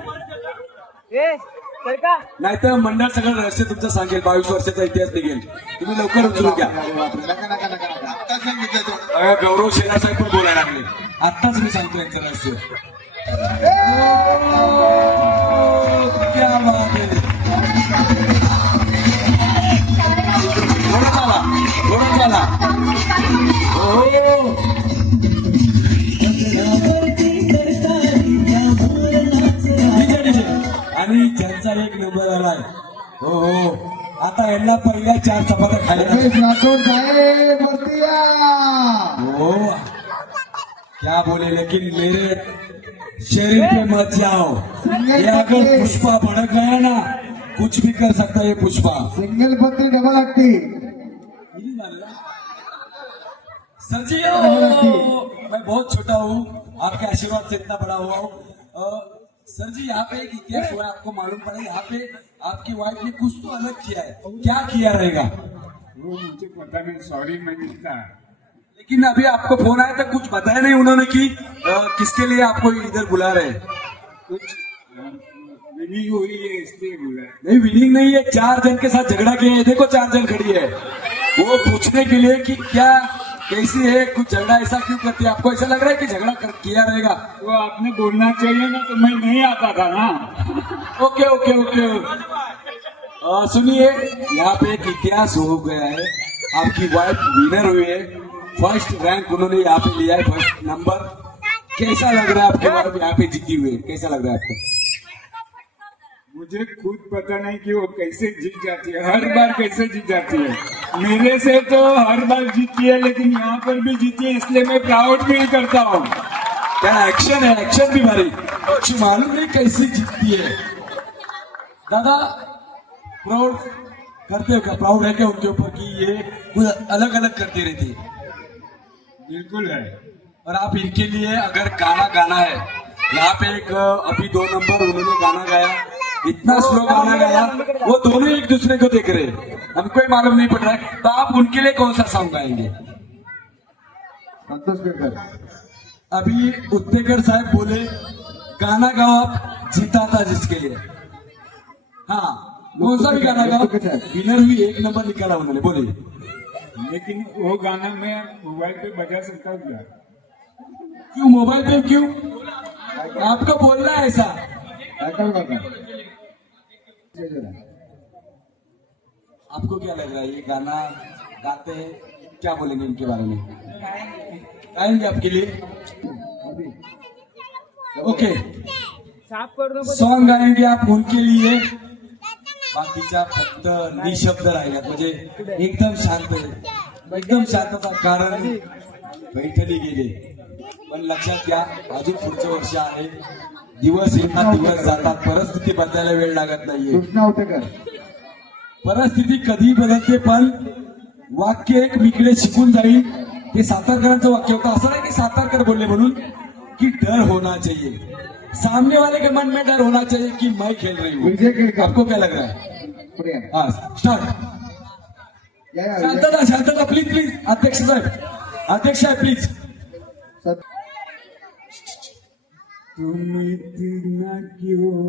नाहीतर मंडळ सगळं रहस्य तुमचं सांगेल. 22 वर्षाचा इतिहास निघेल. तुम्ही लवकर उचलून घ्या. आता सांगितलं तो. गौरव शेलार साहेब पण बोलायला लागले. आत्ताच मी सांगतो यांचं रहस्य. क्या बात आहे. थोडं चाला. हो, आणि ज्यांचा 1 नंबर आलाय, हो, आता यांना पहिल्या 4 चपात्या खायला. रमेश राठोड साहेब वरती या. हो, क्या बोले, लेकिन मेरे शरीर पे मत जाओ. ये अगर पुष्पा भड़क गया ना, कुछ भी कर सकता है ये पुष्पा। सिंगल पत्ती डबल अट्टी। सर जी मैं बहुत छोटा हूँ, आपके आशीर्वाद से इतना बड़ा हुआ हूँ। सर जी यहाँ पे एक इतिहास हुआ है, आपको मालूम पड़े, यहाँ पे आपकी वाइफ ने कुछ तो अलग किया है, क्या किया रहेगा? वो मुझे पता नहीं, सॉरी मैं नहीं था। लेकिन अभी आपको फोन आया था, कुछ बताया नहीं उन्होंने कि किसके लिए आपको इधर बुला रहे हैं? कुछ विनिंग हुई है इसलिए बोला। नहीं विनिंग नहीं है, 4 जन के साथ झगड़ा किया है, देखो 4 जन खड़ी है, वो पूछने के लिए कि क्या कैसी है, कुछ झगड़ा ऐसा क्यों करती है? आपको ऐसा लग रहा है कि झगड़ा किया रहेगा? वो आपने बोलना चाहिए ना, तो मैं नहीं आता था ना। Okay okay okay. सुनिए, यहाँ पे एक इतिहास हो गया है, आपकी वाइफ विनर हुई है, फर्स्ट रैंक उन्होंने यहाँ पे लिया है, फर्स्ट नंबर। कैसा लग रहा है आपके वाइफ यहाँ पे जीती हुई है, कैसा लग रहा है आपको? मुझे खुद पता नहीं कि वो कैसे जीत जाती है, हर बार कैसे जीत जाती है। मेरे से तो हर बार जीतती है, लेकिन यहाँ पर भी जीती है, इसलिए मैं प्राउड फील करता हूँ। क्या एक्शन है, एक्शन भी भारी, कुछ मालूम नहीं कैसी जीतती है। दादा प्राउड करते हो क्या, प्राउड है क्या उनके ऊपर कि ये कुछ अलग अलग करती रहती है? बिल्कुल है। और आप इनके लिए अगर गाना गाना है, यहाँ पे एक अभी 2 नंबर उन्होंने गाना गाया, इतना स्लो गाना गाया, वो दोनों एक दूसरे को देख रहे हैं, हमको ही मालूम नहीं पड़ रहा है, तो आप उनके लिए कौन सा सॉन्ग गाएंगे? संतोष केड़कर। अभी उत्तेकर साहब बोले गाना गाओ आप, जीता था जिसके लिए। हाँ, कौन सा भी गाना गाओ, विनर हुई, 1 नंबर निकाला उन्होंने, बोले। लेकिन वो गाना मैं मोबाइल पे बजा सकता हूँ क्या? क्यों मोबाइल पे, क्यों आपको बोलना है ऐसा? आपको क्या लग रहा है, ये गाना गाते हैं, क्या बोलेंगे इनके बारे में? गाएंगे आपके लिए? ओके, सॉन्ग गाएंगे आप उनके लिए, बाकीच्या फक्त निशब्द राहिल्यात, म्हणजे एकदम शांत, एकदम शांतता, कारण बैठली गेले। पण लक्षात घ्या, अजून पुढचं वर्ष आहे, दिवस येतात दिवस जातात, परिस्थिती बदलायला वेळ लागत नाहीये। कृष्णा उटेकर। परिस्थिती कधी बदलते, पण वाक्य एक मीकडे शिकून जाईल, ते सातारकरांचं वाक्य होतं। असं नाही की सातारकर बोलले म्हणून कि डर होना चाहिए, सामने वाले के मन में डर होना चाहिए कि मैं खेल रही हूँ। विजय केळकर। आपको क्या लग रहा है? प्रिया। हाँ स्टार्ट। या शांतता शांतता, प्लीज प्लीज, अध्यक्ष साहेब, अध्यक्ष साहेब प्लीज। तुम इतना क्यों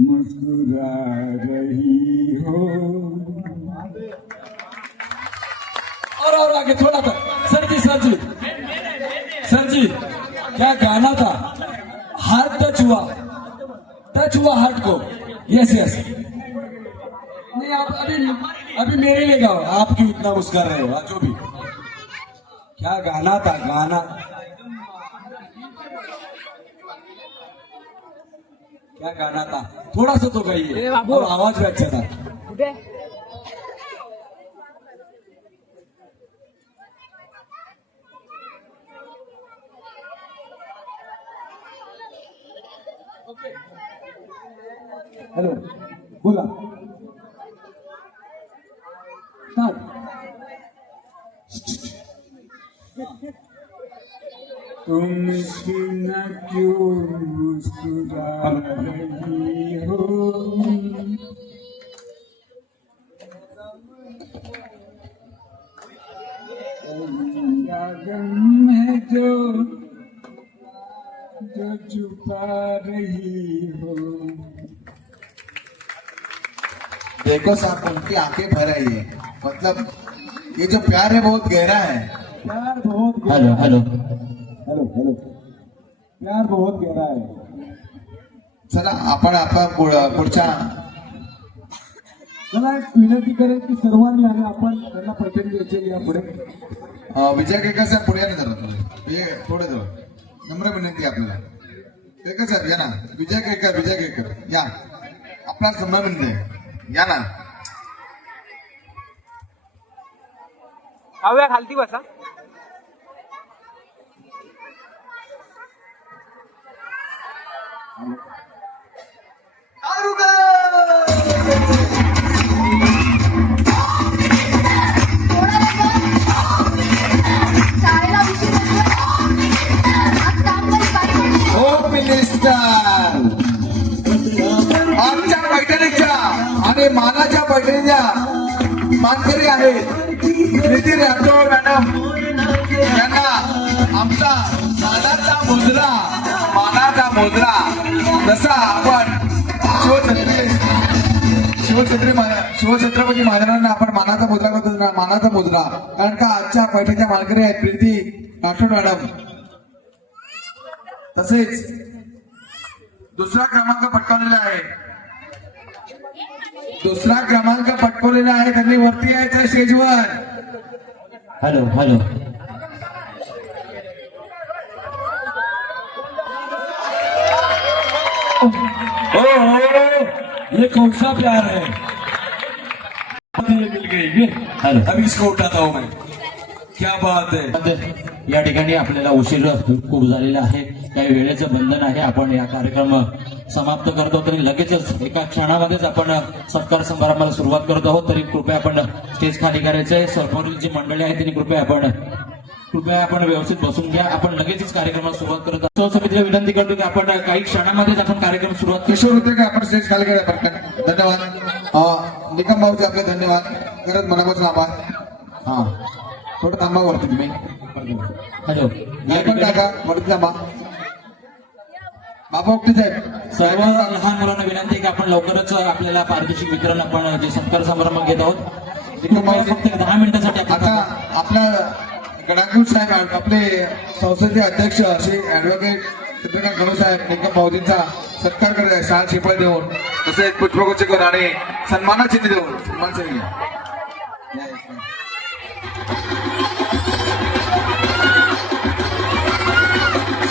मुस्कुरा रही हो? और आगे थोड़ा था। सर जी सर जी सर जी, क्या गाना था? हार्ट टच हुआ हार्ट को। Yes yes. नहीं आप अभी मेरे लिए गाओ, आप क्यों इतना मुस्कुरा रहे हो? जो भी, क्या गाना था, गाना क्या गाना था, थोड़ा सा तो गाइए, और आवाज भी अच्छा था। हेलो, बोला स्टार्ट। तुम इतना क्यों मुस्कुरा रही हो? क्या गम है जो छुपा रही हो? देखो साहब, उनकी आंखें भर आई है, मतलब ये जो प्यार है बहुत गहरा है। प्यार बहुत हेलो हेलो हेलो हेलो, प्यार बहुत गहरा है। चला आपण पुढच्या मला एक विनंती करेल की सर्वांनी आणि आपण त्यांना प्रतिनिधी या पुढे। विजय केळकर साहेब पुढे या ना जरा, तुम्ही थोडं जवळ, नम्र विनंती आपल्याला। केळकर साहेब या ना, विजय केळकर या, आपला नम्र विनंती आहे, या ना। हव्या खालती बसा। दारुगड आणि मानाच्या पैठणीच्या मानकरी आहेत प्रीती राठोड मॅडम यांना आमचा मानाचा मुजरा जसा आपण शिवछत्रपती महाराजांना आपण मानाचा मुजरा करतो ना, मानाचा मुजरा, कारण का आजच्या पैठणीच्या मानकरी आहेत प्रीती राठोड मॅडम. तसेच दुसरा क्रमांक पटकावलेला आहे त्यांनी वरती यायचं स्टेजवर. हॅलो हॅलो ये कौन सा प्यार है? ये मिल गई हॅलो. अभी इसको उठाता हूँ मैं. क्या बात है. या ठिकाणी आपल्याला उशीर खूप झालेला आहे, काही वेळेचं बंधन आहे. आपण या कार्यक्रम समाप्त करतो तरी लगेचच एका क्षणामध्येच आपण सत्कार समारंभाला सुरुवात करत आहोत. तरी कृपया आपण स्टेज खाली करायचंय. समोरील जी मंडळी आहे त्यांनी कृपया आपण व्यवस्थित बसून घ्या. आपण लगेचच कार्यक्रमाला सुरुवात करत आहोत. समितीला विनंती करतो की आपण काही क्षणामध्येच आपण कार्यक्रम सुरुवात करू. किशोर होते का आपण स्टेज खाली करूया पटकन. धन्यवाद. निकम भाऊचे आपले धन्यवाद. खरंच मनापासून आभार. हा थोडं थांबा वरती तुम्ही. हॅलो. या आपण ठिकाणी टाका वरती थांबा. बाबा ओक्टे साहेब सर्व लहान मुलांना विनंती आहे की आपण लवकरच आपल्याला पारितोषिक वितरण आपण जे सत्कार समारंभ घेत आहोत. फक्त 10 मिनिटांसाठी आता आपल्या गडाखूर साहेब आपले संस्थेचे अध्यक्ष श्री ऍडव्होकेट चंद्रकांत गणू साहेब निकम भाऊजींचा सत्कार करत आहे. शाल शिपाई देऊन तसेच पुष्पगुच्छ करून आणि सन्मानचिन्ह देऊन सन्मान चिन्ह घ्या.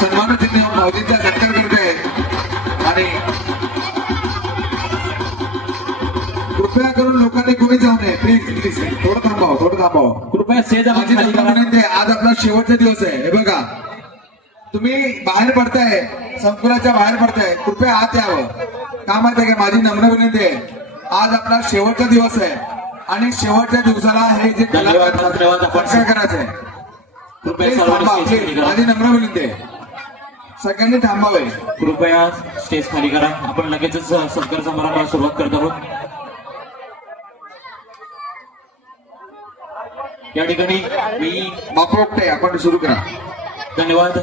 सन्मानचिन्ह देऊन भाऊजींचा सत्कार करत आहेत. आणि कृपया करून लोकांनी कोणी जाऊ नये. प्लीज थोडं थांबावं. कृपया स्टेज माझी नम्र विनंती आहे, आज आपला शेवटचा दिवस आहे. हे बघा तुम्ही बाहेर पडताय, संकुलाच्या बाहेर पडताय, कृपया आत यावं. का माहिती आहे का, माझी नम्र विनंती आहे, आज आपला शेवटचा दिवस आहे आणि शेवटच्या दिवसाला हे जे धन्यवाद. सत्कार करायचं आहे. कृपया Please सर्वांनी थांबा. स्टेज खाली करा. माझी नम्र विनंती आहे, सगळ्यांनी थांबावे. कृपया स्टेज खाली करा. आपण लगेचच सत्कार समारंभाला सुरुवात करत आहोत. या ठिकाणी मी बापरोक्ते आपण सुरू करा. धन्यवाद.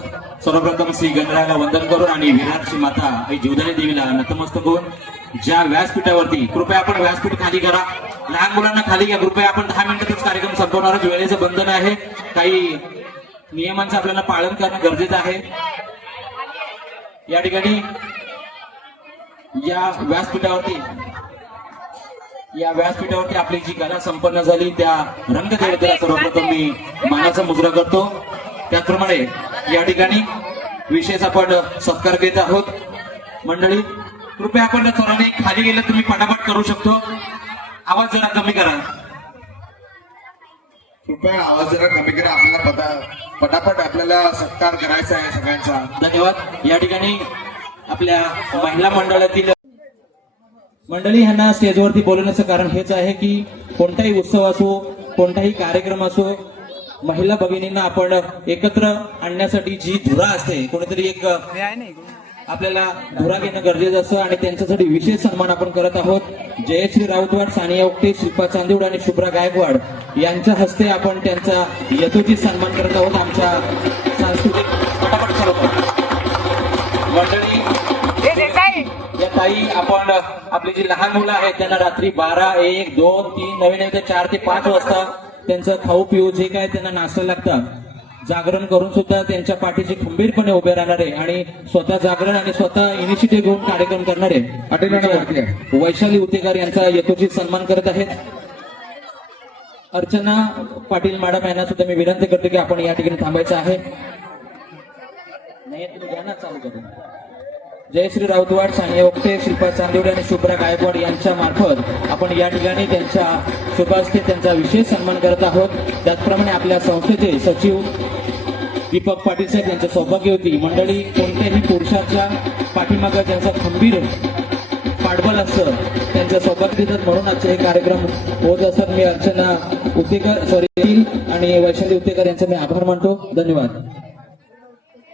सर्वप्रथम श्री गणरायाला वंदन करून आणि विराट श्री माता आई जीवदानी देवीला नतमस्तक होऊन ज्या व्यासपीठावरती कृपया आपण व्यासपीठ खाली करा. लहान मुलांना खाली घ्या. कृपया आपण 10 मिनिटातच कार्यक्रम संपवणार आहोत. वेळेचं बंधन आहे, काही नियमांचं आपल्याला पालन करणं गरजेचं आहे. या ठिकाणी या व्यासपीठावरती आपली जी कला संपन्न झाली त्या रंगदेवतेला सर्वप्रथम मी मानाचा मुजरा करतो. त्याचप्रमाणे या ठिकाणी विशेष आपण सत्कार घेत आहोत. मंडळी कृपया आपण थोराने खाली गेलं तुम्ही पटापट करू शकतो. आवाज जरा कमी करा. कृपया आवाज जरा कमी करा. आपल्याला पटापट आपल्याला सत्कार करायचा आहे सगळ्यांचा. धन्यवाद. या ठिकाणी आपल्या महिला मंडळातील मंडळी ह्यांना स्टेजवरती बोलवण्याचं कारण हेच आहे की कोणताही उत्सव असो, कोणताही कार्यक्रम असो, महिला भगिनींना आपण एकत्र आणण्यासाठी जी धुरा असते, कोणीतरी एक आपल्याला धुरा घेणं गरजेचं असतं आणि त्यांच्यासाठी विशेष सन्मान आपण करत आहोत. जयश्री राऊतवाड, सानिया उक्ते, शिल्पा चांदिवड आणि शुभ्रा गायकवाड यांच्या हस्ते आपण त्यांचा यथोचित सन्मान करत आहोत. आमच्या सांस्कृतिक पटापट चालवतो. मंडळी या ताई आपण आपली जी लहान मुलं आहेत त्यांना रात्री 12, 1, 2, 3 नवीन 4 ते 5 वाजता त्यांचं खाऊ पिऊ जे काय त्यांना नाश्ता लागतं जागरण करून सुद्धा त्यांच्या पाठीशी खंबीरपणे उभे राहणारे आणि स्वतः जागरण आणि स्वतः इनिशिएटिव्ह घेऊन कार्यक्रम करणारे वैशाली उतेकर यांचा यथोचित सन्मान करत आहेत. अर्चना पाटील मॅडम यांना सुद्धा मी विनंती करतो की आपण या ठिकाणी थांबायचं आहे. नाही तुम्ही गाणं चालू करा. जयश्री राऊतवाड, सानिया ओक्टे, शिल्पा चांदिवडे आणि शुभ्रा गायकवाड यांच्या मार्फत आपण या ठिकाणी त्यांच्या शुभास्ते त्यांचा विशेष सन्मान करत आहोत. त्याचप्रमाणे आपल्या संस्थेचे सचिव दीपक पाटील साहेब यांच्या सौभाग्यवती मंडळी कोणत्याही पुरुषाच्या पाठीमागं ज्यांचा खंबीर पाठबळ असतं त्यांचं सौभाग्य देतात म्हणून आजचे हे कार्यक्रम होत असतात. मी अर्चना उतेकर आणि वैशाली उतेकर यांचे मी आभार मानतो. धन्यवाद.